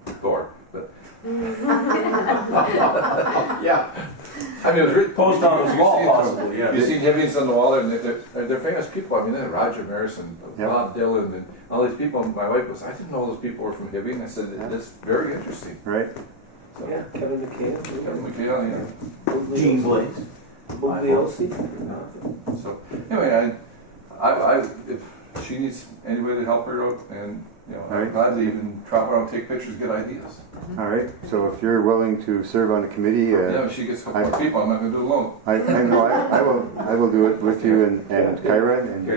Thor. But yeah, I mean, it was written Post on his wall, possibly. Yeah. You've seen Hibbings on the wall, and they're famous people. I mean, they're Roger Maris and Bob Dylan and all these people. And my wife was, I didn't know those people were from Hibbing. I said, that's very interesting. Right. So, Yeah, Kevin McHale. Gene Blaze. So anyway, I if she needs anybody to help her out, and I'm glad to even drop around, take pictures, get ideas. All right. So if you're willing to serve on the committee, if she gets a couple more people, I'm not going to do it alone. I will do it with you and Kyra and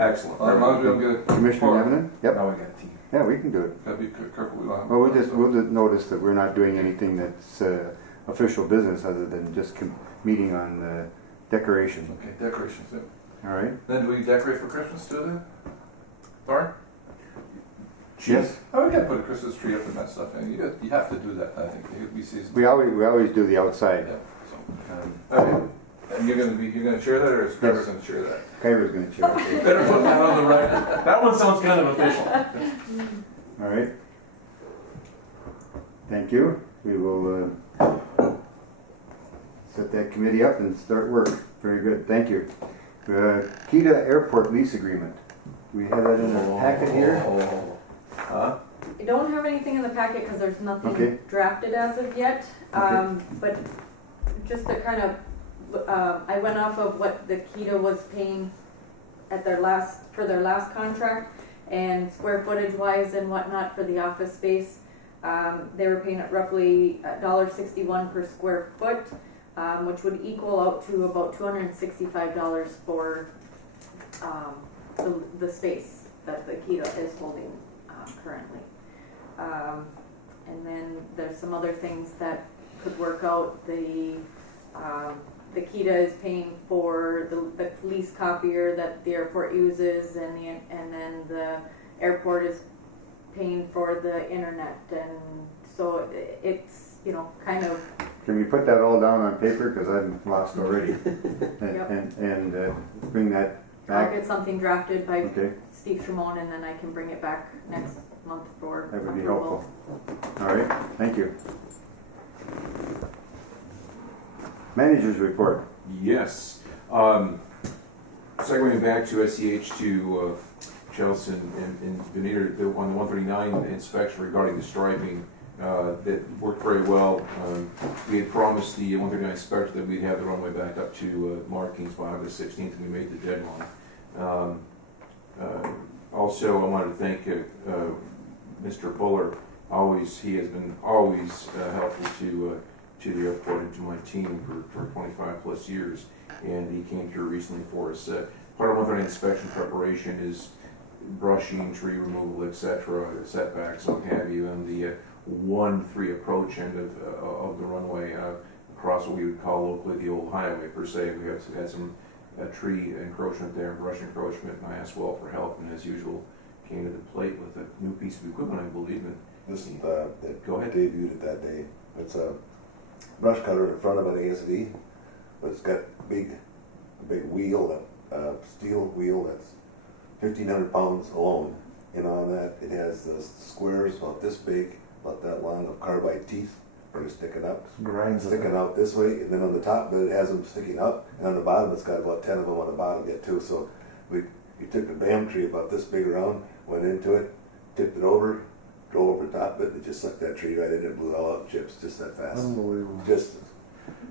Excellent. As long as we don't get Commissioner Nevin. Yep. Now we got a team. Yeah, we can do it. Gotta be careful. Well, we'll just notice that we're not doing anything that's official business other than just meeting on decorations. Okay, decorations. Yeah. All right. Then do we decorate for Christmas too? Then, Lauren? Yes. Oh, we gotta put a Christmas tree up and that stuff, and you have to do that. I think we season. We always do the outside. Yeah. So, okay. And you're gonna share that, or is Kyra's gonna share that? Kyra's gonna share it. Better put that on the record. That one sounds kind of official. All right. Thank you. We will set that committee up and start work. Very good. Thank you. Kita Airport lease agreement. We have that in our packet here. Huh? I don't have anything in the packet because there's nothing Okay. drafted as of yet. Okay. But just to kind of, I went off of what the Kita was paying at their last contract, and square footage wise and whatnot for the office space. They were paying at roughly $1.61 per square foot, which would equal out to about $265 for the space that the Kita is holding currently. And then there's some other things that could work out. The Kita is paying for the lease copier that the airport uses, and then the airport is paying for the internet, and so it's kind of. Can we put that all down on paper, because I'm lost already? Yep. and bring that I'll back. get something drafted by Okay, Steve Shimon, and then I can bring it back next month for that would be approval. helpful. All right, thank you. Managers report. Yes. Segueing back to SEH to Chelsea and Veneer, on the 139 inspection regarding the striping, that worked very well. We had promised the 139 inspector that we'd have the runway back up to markings by August 16th, and we made the deadline. Also, I wanted to thank Mr. Buller. He has been always helpful to the airport and to my team for 25 plus years, and he came through recently for us. Part of 139 inspection preparation is brushing, tree removal, etc., setbacks, what have you, and the 1-3 approach end of the runway across what we would call locally the old highway per se. We have had some tree encroachment there, brush encroachment, and I asked Well for help, and as usual came to the plate with a new piece of equipment, I believe. And This is Go ahead. debuted it that day. It's a brush cutter in front of an ASV, but it's got a big wheel, steel wheel that's 1,500 pounds alone. And on that, it has the squares about this big, about that long, of carbide teeth, or sticking up. Grinds it. Sticking out this way, and then on the top of it has them sticking up, and on the bottom it's got about 10 of them on the bottom yet too. So we took the bam tree about this big around, went into it, tipped it over, drove over the top of it, and it just sucked that tree right in and blew it all out in chips just that fast. Unbelievable. Just,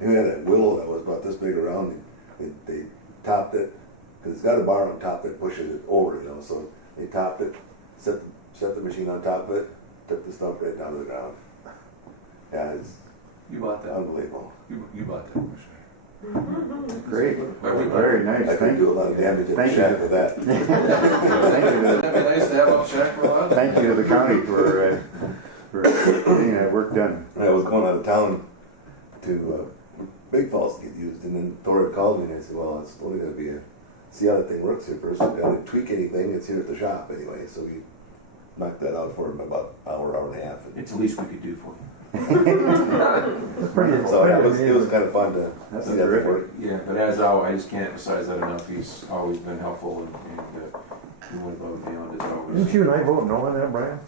we had a willow that was about this big around, and they topped it, because it's got a bar on top that pushes it over, so they topped it, set the machine on top of it, took the stuff right down to the ground. Yeah, it's You bought that. unbelievable. You bought that machine. Great. Very nice. I could do a lot of damage at the Thank shack you. with that. Thank you. Wouldn't that be nice to have on shack for a while? Thank you to the county for getting that work done. I was going out of town to Big Falls to get used, and then Thor called me and I said, well, it's only going to be see how the thing works here first. If I didn't tweak anything, it's here at the shop anyway. So we knocked that out for him about an hour and a half. it's the least we could do for you. It's pretty So yeah, it was kind of fun to That's see that terrific. work. Yeah, but as always, I just can't emphasize that enough. He's always been helpful, and he went above and beyond as always. Didn't you and I vote no on that, Brian?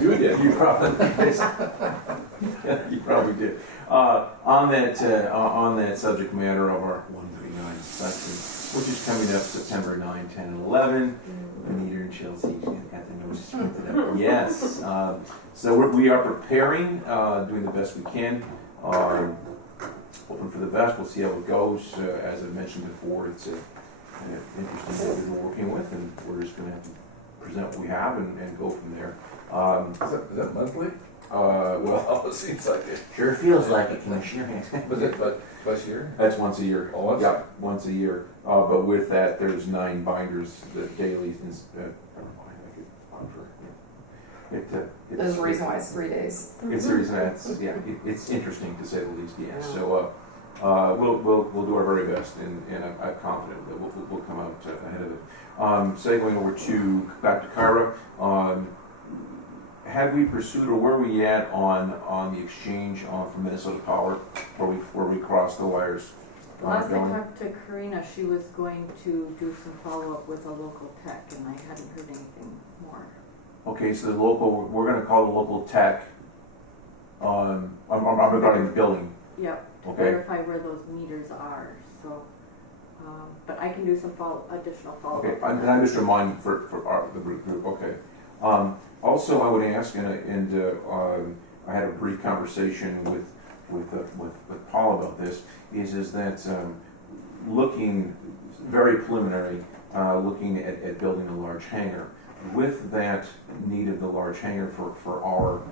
You did. You probably did. You probably did. On that subject matter of our 139 section, which is coming up September 9, 10, and 11. Anita and Chelsea got the notice printed up. Yes. So we are preparing, doing the best we can. Hoping for the best. We'll see how it goes. As I mentioned before, it's an interesting thing we're working with, and we're just going to have to present what we have and go from there. Is that monthly? Well, It seems like it. sure feels like it, Commissioner. Was it twice a year? That's once a year. Oh, once? Yeah, once a year. But with that, there's 9 binders that daily. There's a reason why it's 3 days. It's the reason it's interesting to say the least. Yes. So we'll do our very best, and I'm confident that we'll come out ahead of it. Segueing over back to Kyra. Had we pursued, or where we at on the exchange from Minnesota Power, where we crossed the wires? Last I going? talked to Karina, she was going to do some follow-up with a local tech, and I hadn't heard anything more. Okay, so the local, we're gonna call the local tech, I'm regarding the building, Yep, to okay? verify where those meters are, so, but I can do some additional follow-up. Okay, on and that. I'm just reminding for the group, okay. Also, I would ask, I had a brief conversation with Paul about this, is that looking, very preliminary, looking at building a large hangar. With that need of the large hangar for our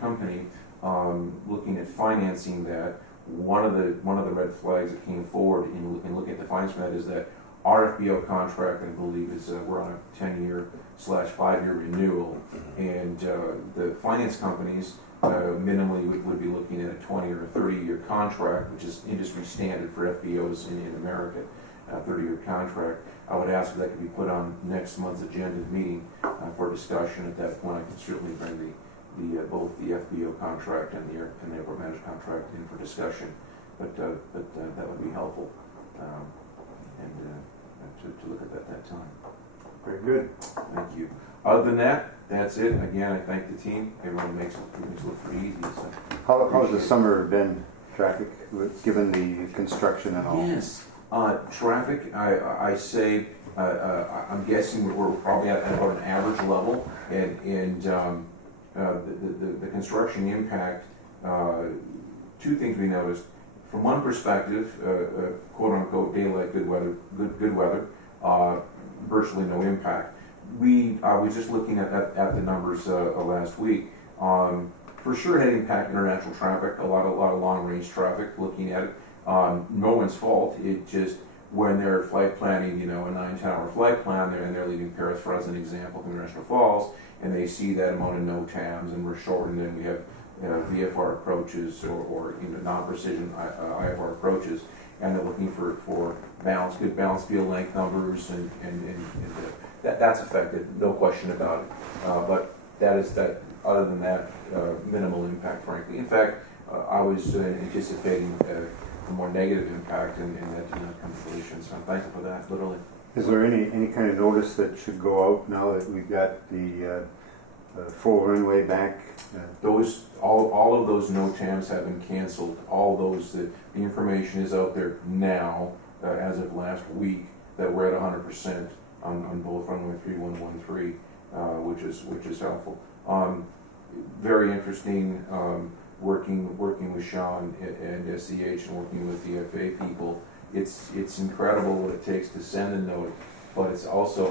company, looking at financing that, one of the red flags that came forward in looking at the finance for that is that our FBO contract, I believe, is we're on a 10-year/5-year renewal, and the finance companies minimally would be looking at a 20 or a 30-year contract, which is industry standard for FBOs in America, a 30-year contract. I would ask if that could be put on next month's agenda meeting for discussion. At that point, I can certainly bring both the FBO contract and the airport manager contract in for discussion. But that would be helpful, to look at that time. Very good. Thank you. Other than that, that's it. Again, I thank the team. Everyone makes it look pretty easy. So. How's the summer been, traffic, given the construction and all? Yes. Traffic, I say, I'm guessing we're probably at about an average level, and the construction impact, two things we noticed. From one perspective, quote unquote daylight, good weather, virtually no impact. We was just looking at the numbers last week. For sure, it had impact international traffic, a lot of long range traffic. Looking at it, no one's fault. It just when they're flight planning, a 9-10 hour flight plan, and they're leaving Paris, for as an example, from International Falls, and they see that amount of NOTAMs, and we're shortened, and we have VFR approaches or non-precision IFR approaches, and they're looking for good balanced field length numbers, and that's affected, no question about it. But that. Other than that, minimal impact, frankly. In fact, I was anticipating a more negative impact, and that did not come to fruition. So I'm thankful for that, literally. Is there any kind of notice that should go out now that we've got the full runway back? All of those NOTAMs have been canceled. All those, the information is out there now, as of last week, that we're at 100% on both runway 3113, which is helpful. Very interesting, working with Sean and SEH and working with the FAA people. It's incredible what it takes to send a note, but it's also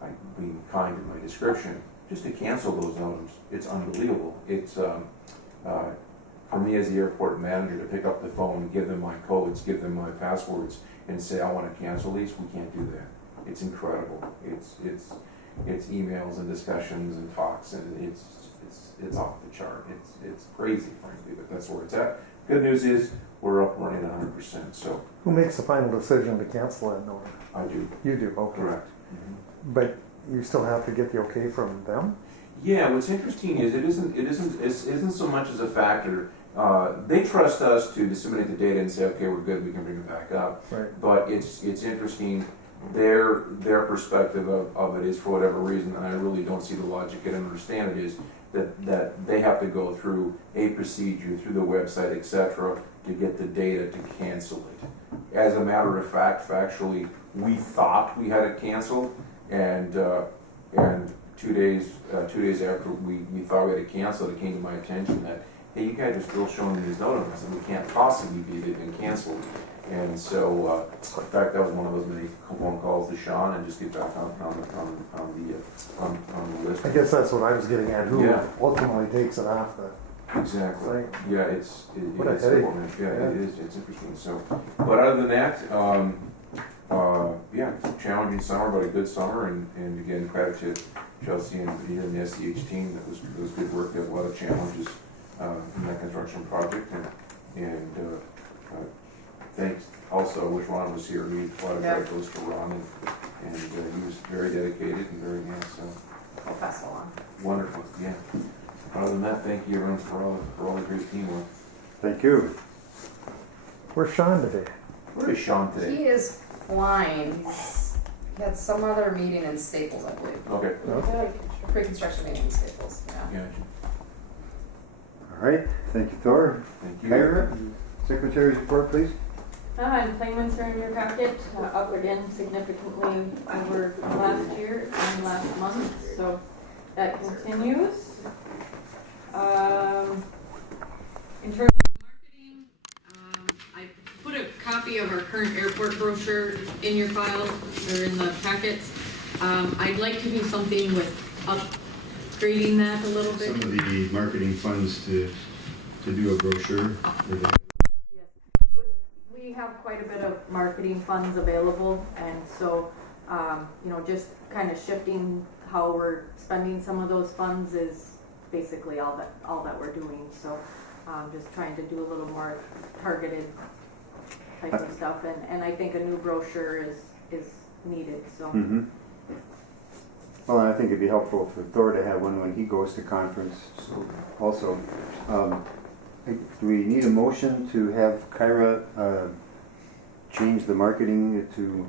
I'm being kind in my description, just to cancel those notes. It's unbelievable. It's for me as the airport manager to pick up the phone, give them my codes, give them my passwords, and say I want to cancel these. We can't do that. It's incredible. It's emails and discussions and talks, and it's off the chart. It's crazy, frankly, but that's where it's at. Good news is we're up running 100%. So who makes the final decision to cancel that note? I do. You do. Okay. Correct. Mm-hmm. But you still have to get the okay from them. Yeah. What's interesting is it isn't so much as a factor. They trust us to disseminate the data and say, okay, we're good, we can bring it back up. Right. But it's interesting. Their perspective of it is, for whatever reason, and I really don't see the logic and understand it, is that they have to go through a procedure through the website, etc., to get the data to cancel it. As a matter of fact, factually, we thought we had it canceled, and 2 days after we thought we had it canceled, it came to my attention that, hey, you guys are still showing these notices, and we can't possibly be they've been canceled. And so, in fact, that was one of those many phone calls to Sean, and just get back on the list. I guess that's what I was getting at. Who ultimately takes it off the exactly site? Yeah, it's What a headache. Yeah, it is. It's interesting. So, but other than that, challenging summer, but a good summer, and again, credit to Chelsea and the SEH team. That was good work. There was a lot of challenges in that construction project, and thanks also, I wish Ron was here. We a lot of credit goes to Ron, and he was very dedicated and very nice. So I'll pass it along. wonderful, yeah. Other than that, thank you everyone for all the great teamwork. Thank you. Where's Sean today? Where is Sean today? He is flying. He had some other meeting in Staples, I believe. Okay. Pre-construction meeting in Staples, yeah. Yeah. All right, thank you, Thor. Thank you. Kyra, Secretary's report, please. Employments are in your packet, up again significantly over last year and last month, so that continues. In terms of marketing, I put a copy of our current airport brochure in your file, or in the packets. I'd like to do something with upgrading that a little bit. Some of the marketing funds to do a brochure. Yes, we have quite a bit of marketing funds available, and so, just kind of shifting how we're spending some of those funds is basically all that we're doing. So, just trying to do a little more targeted type of stuff, and I think a new brochure is needed. So. Mm-hmm. Well, and I think it'd be helpful for Thor to have one when he goes to conference. Also, do we need a motion to have Kyra change the marketing to?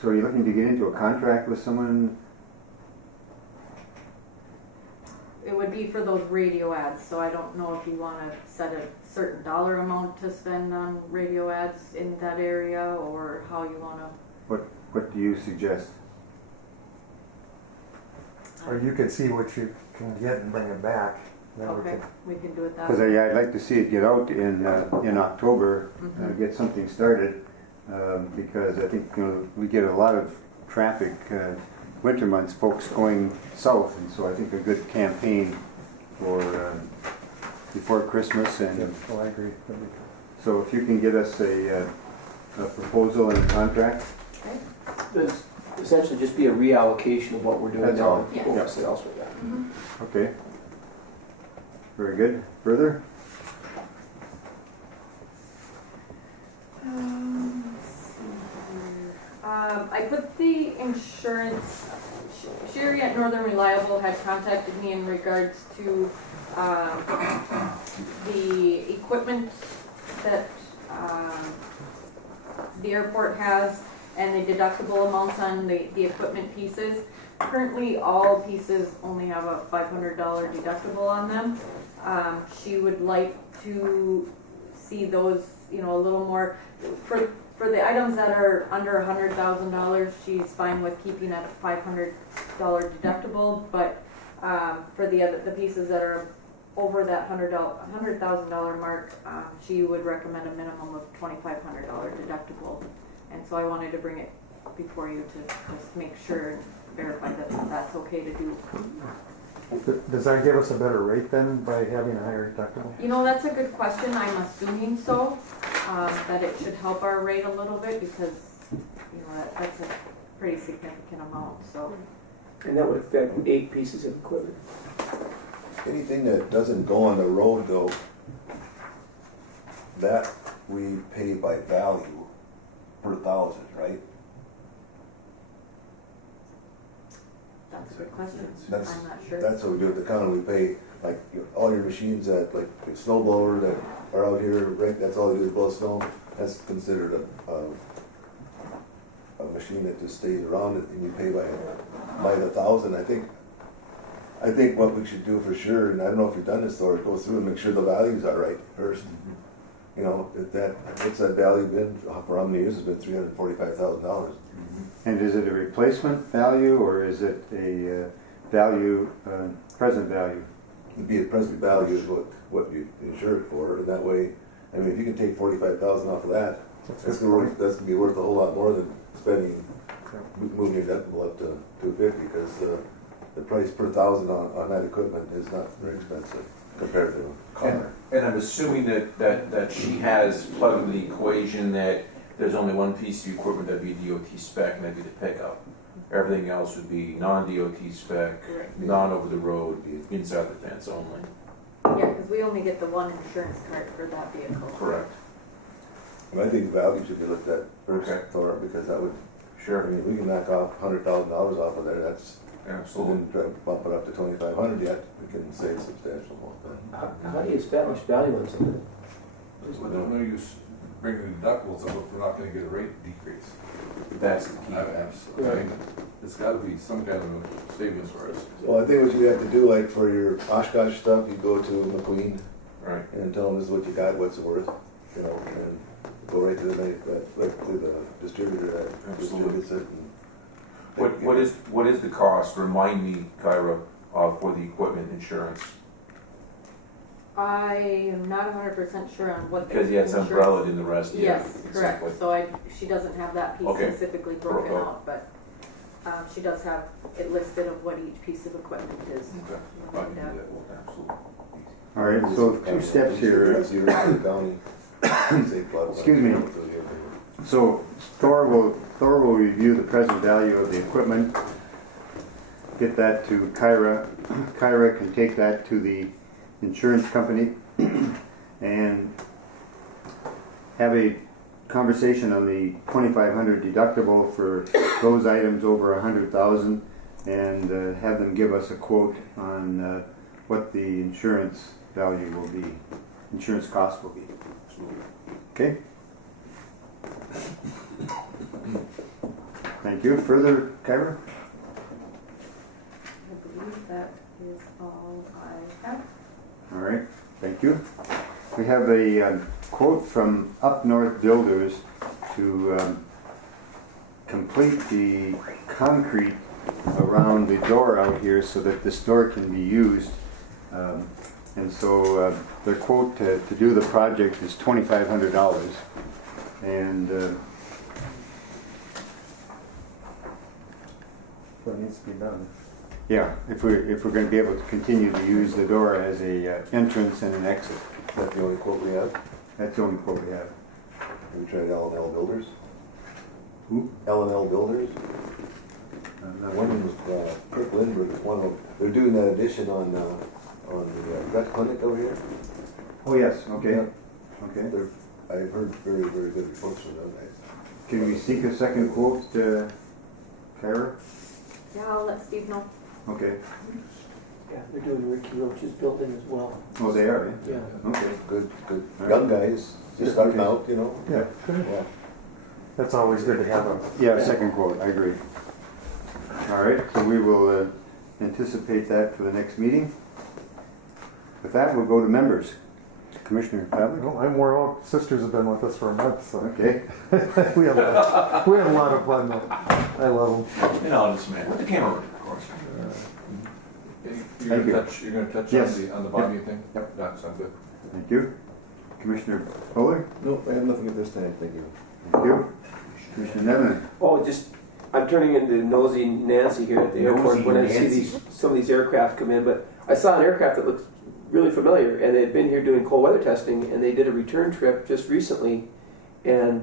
So, are you looking to get into a contract with someone? It would be for those radio ads, so I don't know if you want to set a certain dollar amount to spend on radio ads in that area, or how you want to. What do you suggest? Or you could see what you can get and bring it back. Then Okay, we can do it that Because way. I'd like to see it get out in October, Mhm. get something started, because I think we get a lot of traffic winter months, folks going south, and so I think a good campaign for before Christmas, and Oh, I agree. so if you can get us a proposal and a contract. It's essentially just be a reallocation of what we're doing That's now. all. and Yeah. focus elsewhere. Mhm. Okay. Very good. Further? Let's see here. I put the insurance. Sherry at Northern Reliable had contacted me in regards to the equipment that the airport has and the deductible amounts on the equipment pieces. Currently, all pieces only have a $500 deductible on them. She would like to see those, a little more. For the items that are under $100,000, she's fine with keeping at a $500 deductible. But for the pieces that are over that $100,000 mark, she would recommend a minimum of $2,500 deductible. And so I wanted to bring it before you to just make sure and verify that that's okay to do. Does that give us a better rate then by having a higher deductible? That's a good question. I'm assuming so, that it should help our rate a little bit because, that's a pretty significant amount, so. And that would affect 8 pieces of equipment. Anything that doesn't go on the road though, that we pay by value per thousand, right? That's a good question. That's- I'm not sure. That's what we do at the county, we pay, like, all your machines that, like, the snow blower that are out here, right, that's all they do is blow snow, that's considered a machine that just stays around it, and you pay by the thousand. I think what we should do for sure, and I don't know if you've done this, or go through and make sure the values are right first. What's that value been, for how many years? It's been $345,000. And is it a replacement value or is it a value, present value? It'd be a present value is what you insure it for, and that way, if you can take $45,000 off of that, that's gonna be worth a whole lot more than spending, moving your deductible up to $250, because the price per thousand on that equipment is not very expensive compared to a car. And I'm assuming that she has plugged in the equation that there's only one piece of equipment that'd be DOT spec, and that'd be the pickup. Everything else would be non-DOT spec, non-over the road, inside the fence only. Yeah, because we only get the one insurance card for that vehicle. Correct. I think the value should be looked at first, Okay. Thor, because that would, Sure. we can knock off $100,000 off of there, that's, we Absolutely. didn't try to bump it up to 2,500 yet, we can save substantial more. How do you establish value on something? But no use bringing the deductibles up if we're not gonna get a rate decrease. That's the key. Absolutely. It's gotta be some kind of a savings for us. Well, I think what you have to do, like for your Oshkosh stuff, you go to McQueen Right. and tell them this is what you got, what's it worth, you know, and go right to the right to the distributor that distributes it. And What is the cost? Remind me, Kyra, for the equipment insurance. I am not 100% sure on what the Because you have insurance- umbrella in the rest. Yes, yeah, correct. exactly. So she doesn't have that piece Okay. specifically broken Oh. out, but she does have it listed of what each piece of equipment is. Okay. I can do that. Well, absolutely. All right, so 2 steps here. Zero to the county. Save a lot of Excuse me. money. So Thor will review the present value of the equipment, get that to Kyra. Kyra can take that to the insurance company and have a conversation on the 2,500 deductible for those items over 100,000, and have them give us a quote on what the insurance value will be, insurance cost will be. Okay? Thank you. Further, Kyra? I believe that is all I have. All right, thank you. We have a quote from Up North Builders to complete the concrete around the door out here so that this door can be used. And so their quote to do the project is $2,500. And So it needs to be done. yeah, if we're going to be able to continue to use the door as a entrance and an exit. Is that the only quote we have? That's the only quote we have. Have we tried L&L Builders? Who? L&L Builders? One was Kirk Lindbergh, is one of them. They're doing that addition on the vet clinic over here. Oh, yes, okay. Yeah. Okay. I've heard very, very good reports from them. Can we seek a second quote, Kyra? Yeah, I'll let Steve know. Okay. Yeah, they're doing Ricky Roach's building as well. Oh, they are, yeah? Yeah. Okay. Good, good. All right. Young guys, just starting Okay. out, you know. Yeah, Yeah. that's always good to have a. Yeah, second quote, I agree. All right, so we will anticipate that for the next meeting. With that, we'll go to members. Commissioner Pavlik? Well, I'm wore out. Sisters have been with us for a month, so Okay. we have a lot of fun. Though. I love them. And I'll just man with the camera, of course. You're gonna touch Yes. on the bonding thing? Yep. That sounds good. Thank you. Commissioner Fuller? No, I have nothing at this time, thank you. Thank you. Commissioner Nevin? Oh, just, I'm turning into nosy Nancy here at the airport Nosy when I see Nancy. some of these aircraft come in, but I saw an aircraft that looks really familiar, and they had been here doing cold weather testing, and they did a return trip just recently, and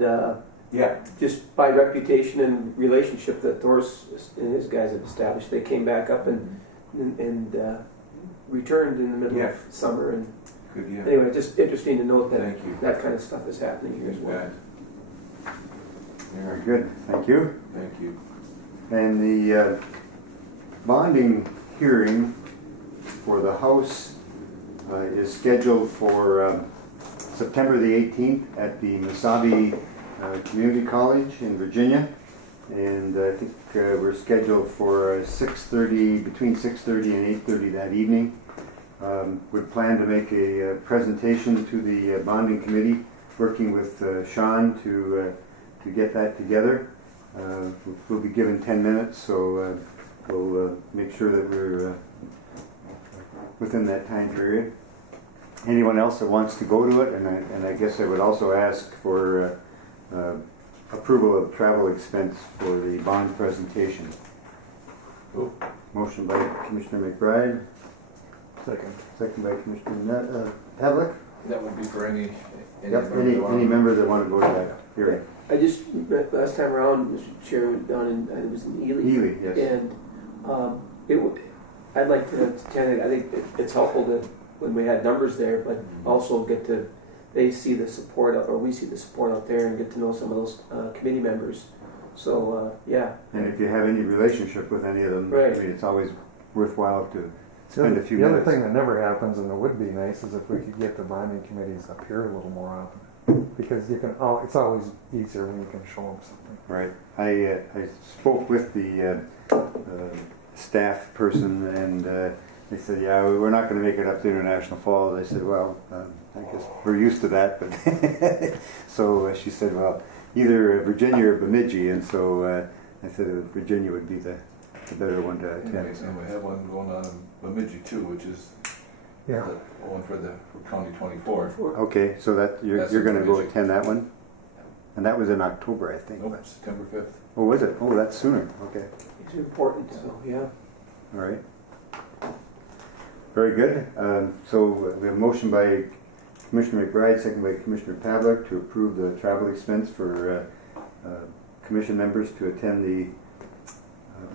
Yeah. just by reputation and relationship that Thor's and his guys have established, they came back up and returned in the middle Yeah. of summer. And Good, yeah. anyway, just interesting to note that Thank you. that kind of stuff is happening here as well. Bad. Very good. Thank you. Thank you. And the bonding hearing for the House is scheduled for September the 18th at the Mesabi Community College in Virginia. And I think we're scheduled for 6:30, between 6:30 and 8:30 that evening. We plan to make a presentation to the bonding committee, working with Sean to get that together. We'll be given 10 minutes, so we'll make sure that we're within that time period. Anyone else that wants to go to it, and I guess I would also ask for approval of travel expense for the bond presentation. Cool. Motion by Commissioner McBride, second by Commissioner Pavlik. That would be for any Yep, member any that wanna- member that want to go to that hearing. I just met last time around, Mr. Chair, down in, it was in Ely. Ely, yes. And I'd like to attend it. I think it's helpful that when we had numbers there, but also they see the support, or we see the support out there and get to know some of those committee members. So, yeah. And if you have any relationship with any of them, Right. I mean, it's always worthwhile to spend a few The other minutes. thing that never happens, and it would be nice, is if we could get the bonding committees up here a little more often. Because you can, it's always easier when you can show them something. Right. I spoke with the staff person, and they said, yeah, we're not going to make it up to International Falls. I said, well, I guess we're used to that. But so she said, well, either Virginia or Bemidji. And so I said Virginia would be the better one to attend. And we have one going on in Bemidji too, which is Yeah. the one for the County 24. Okay, so that That's you're going to go Bemidji. attend that one? And that was in October, I think. Nope, September 5th. Oh, was it? Oh, that's sooner. Okay. It's important, so, yeah. All right. Very good. So we have a motion by Commissioner McBride, second by Commissioner Pavlik, to approve the travel expense for commission members to attend the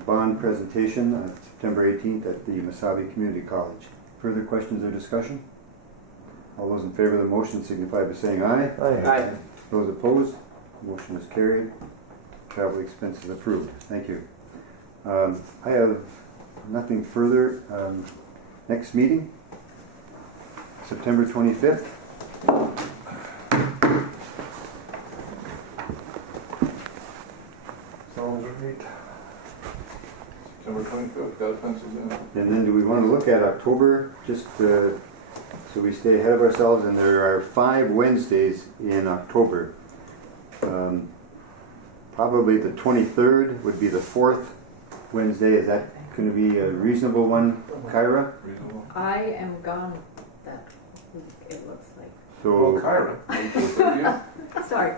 bond presentation on September 18th at the Mesabi Community College. Further questions or discussion? All those in favor of the motion signify by saying aye. Aye. Those opposed? Motion is carried. Travel expenses approved. Thank you. I have nothing further. Next meeting, September 25th. Sounds great. September 25th, got a pencil in. And then do we want to look at October, just so we stay ahead of ourselves? And there are 5 Wednesdays in October. Probably the 23rd would be the 4th Wednesday. Is that going to be a reasonable one, Kyra? Reasonable. I am gone that week, it looks like. Well, So Kyra, April 30th. Sorry,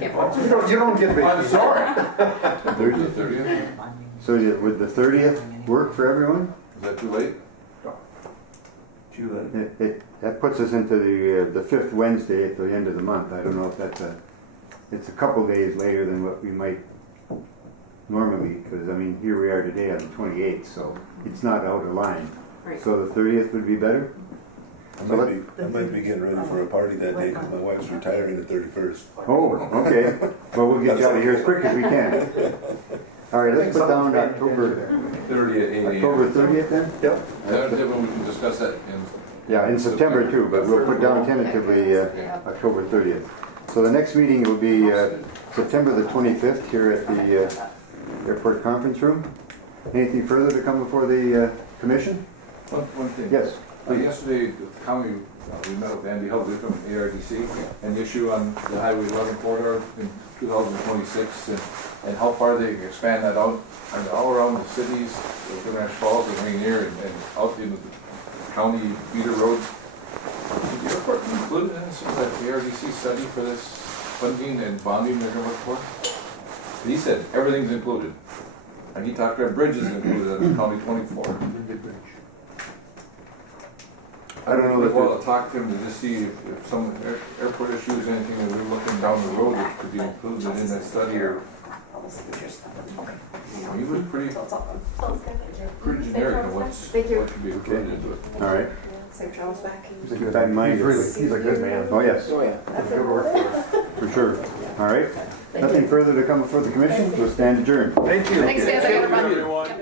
can't watch. you don't get I'm sorry. Thursday. The 30th? So would the 30th work for everyone? Is that too late? That puts us into the 5th Wednesday at the end of the month. I don't know if that's it's a couple days later than what we might normally, because I mean here we are today on the 28th, so it's not out of line. Right. So the 30th would be better. I might be getting ready for a party that day because my wife's retiring the 31st. Oh, okay. Well, we'll get you out of here as quick as we can. All right, let's put down October 30 at 8 a.m. October 30th then. Yep. Then we can discuss that in. Yeah, in September too, but we'll put down tentatively October 30th. So the next meeting will be September the 25th here at the airport conference room. Anything further to come before the commission? One thing. Yes. Yesterday, the county, we met with Andy Hubby from ARDC, and the issue on the Highway 11 corridor in 2026, and how far they can expand that out, and all around the cities, the International Falls and Rainier, and out in the county feeder roads. Is the airport included in this, that ARDC study for this funding and bonding they're going to look for? He said everything's included. And he talked about bridges included on County 24. I don't know if Well, talk to him to just see if some airport issues, anything that we're looking down the road that could be included in that study, or he was pretty generic on what should be included into it. All right. Safe travels back. Keep that in mind. He's a good man. Oh, yes, Oh, yeah. Good work for us. for sure. All right. Nothing further to come before the commission. We'll stand adjourned. Thank you. Thanks, guys. I gotta run. Everyone.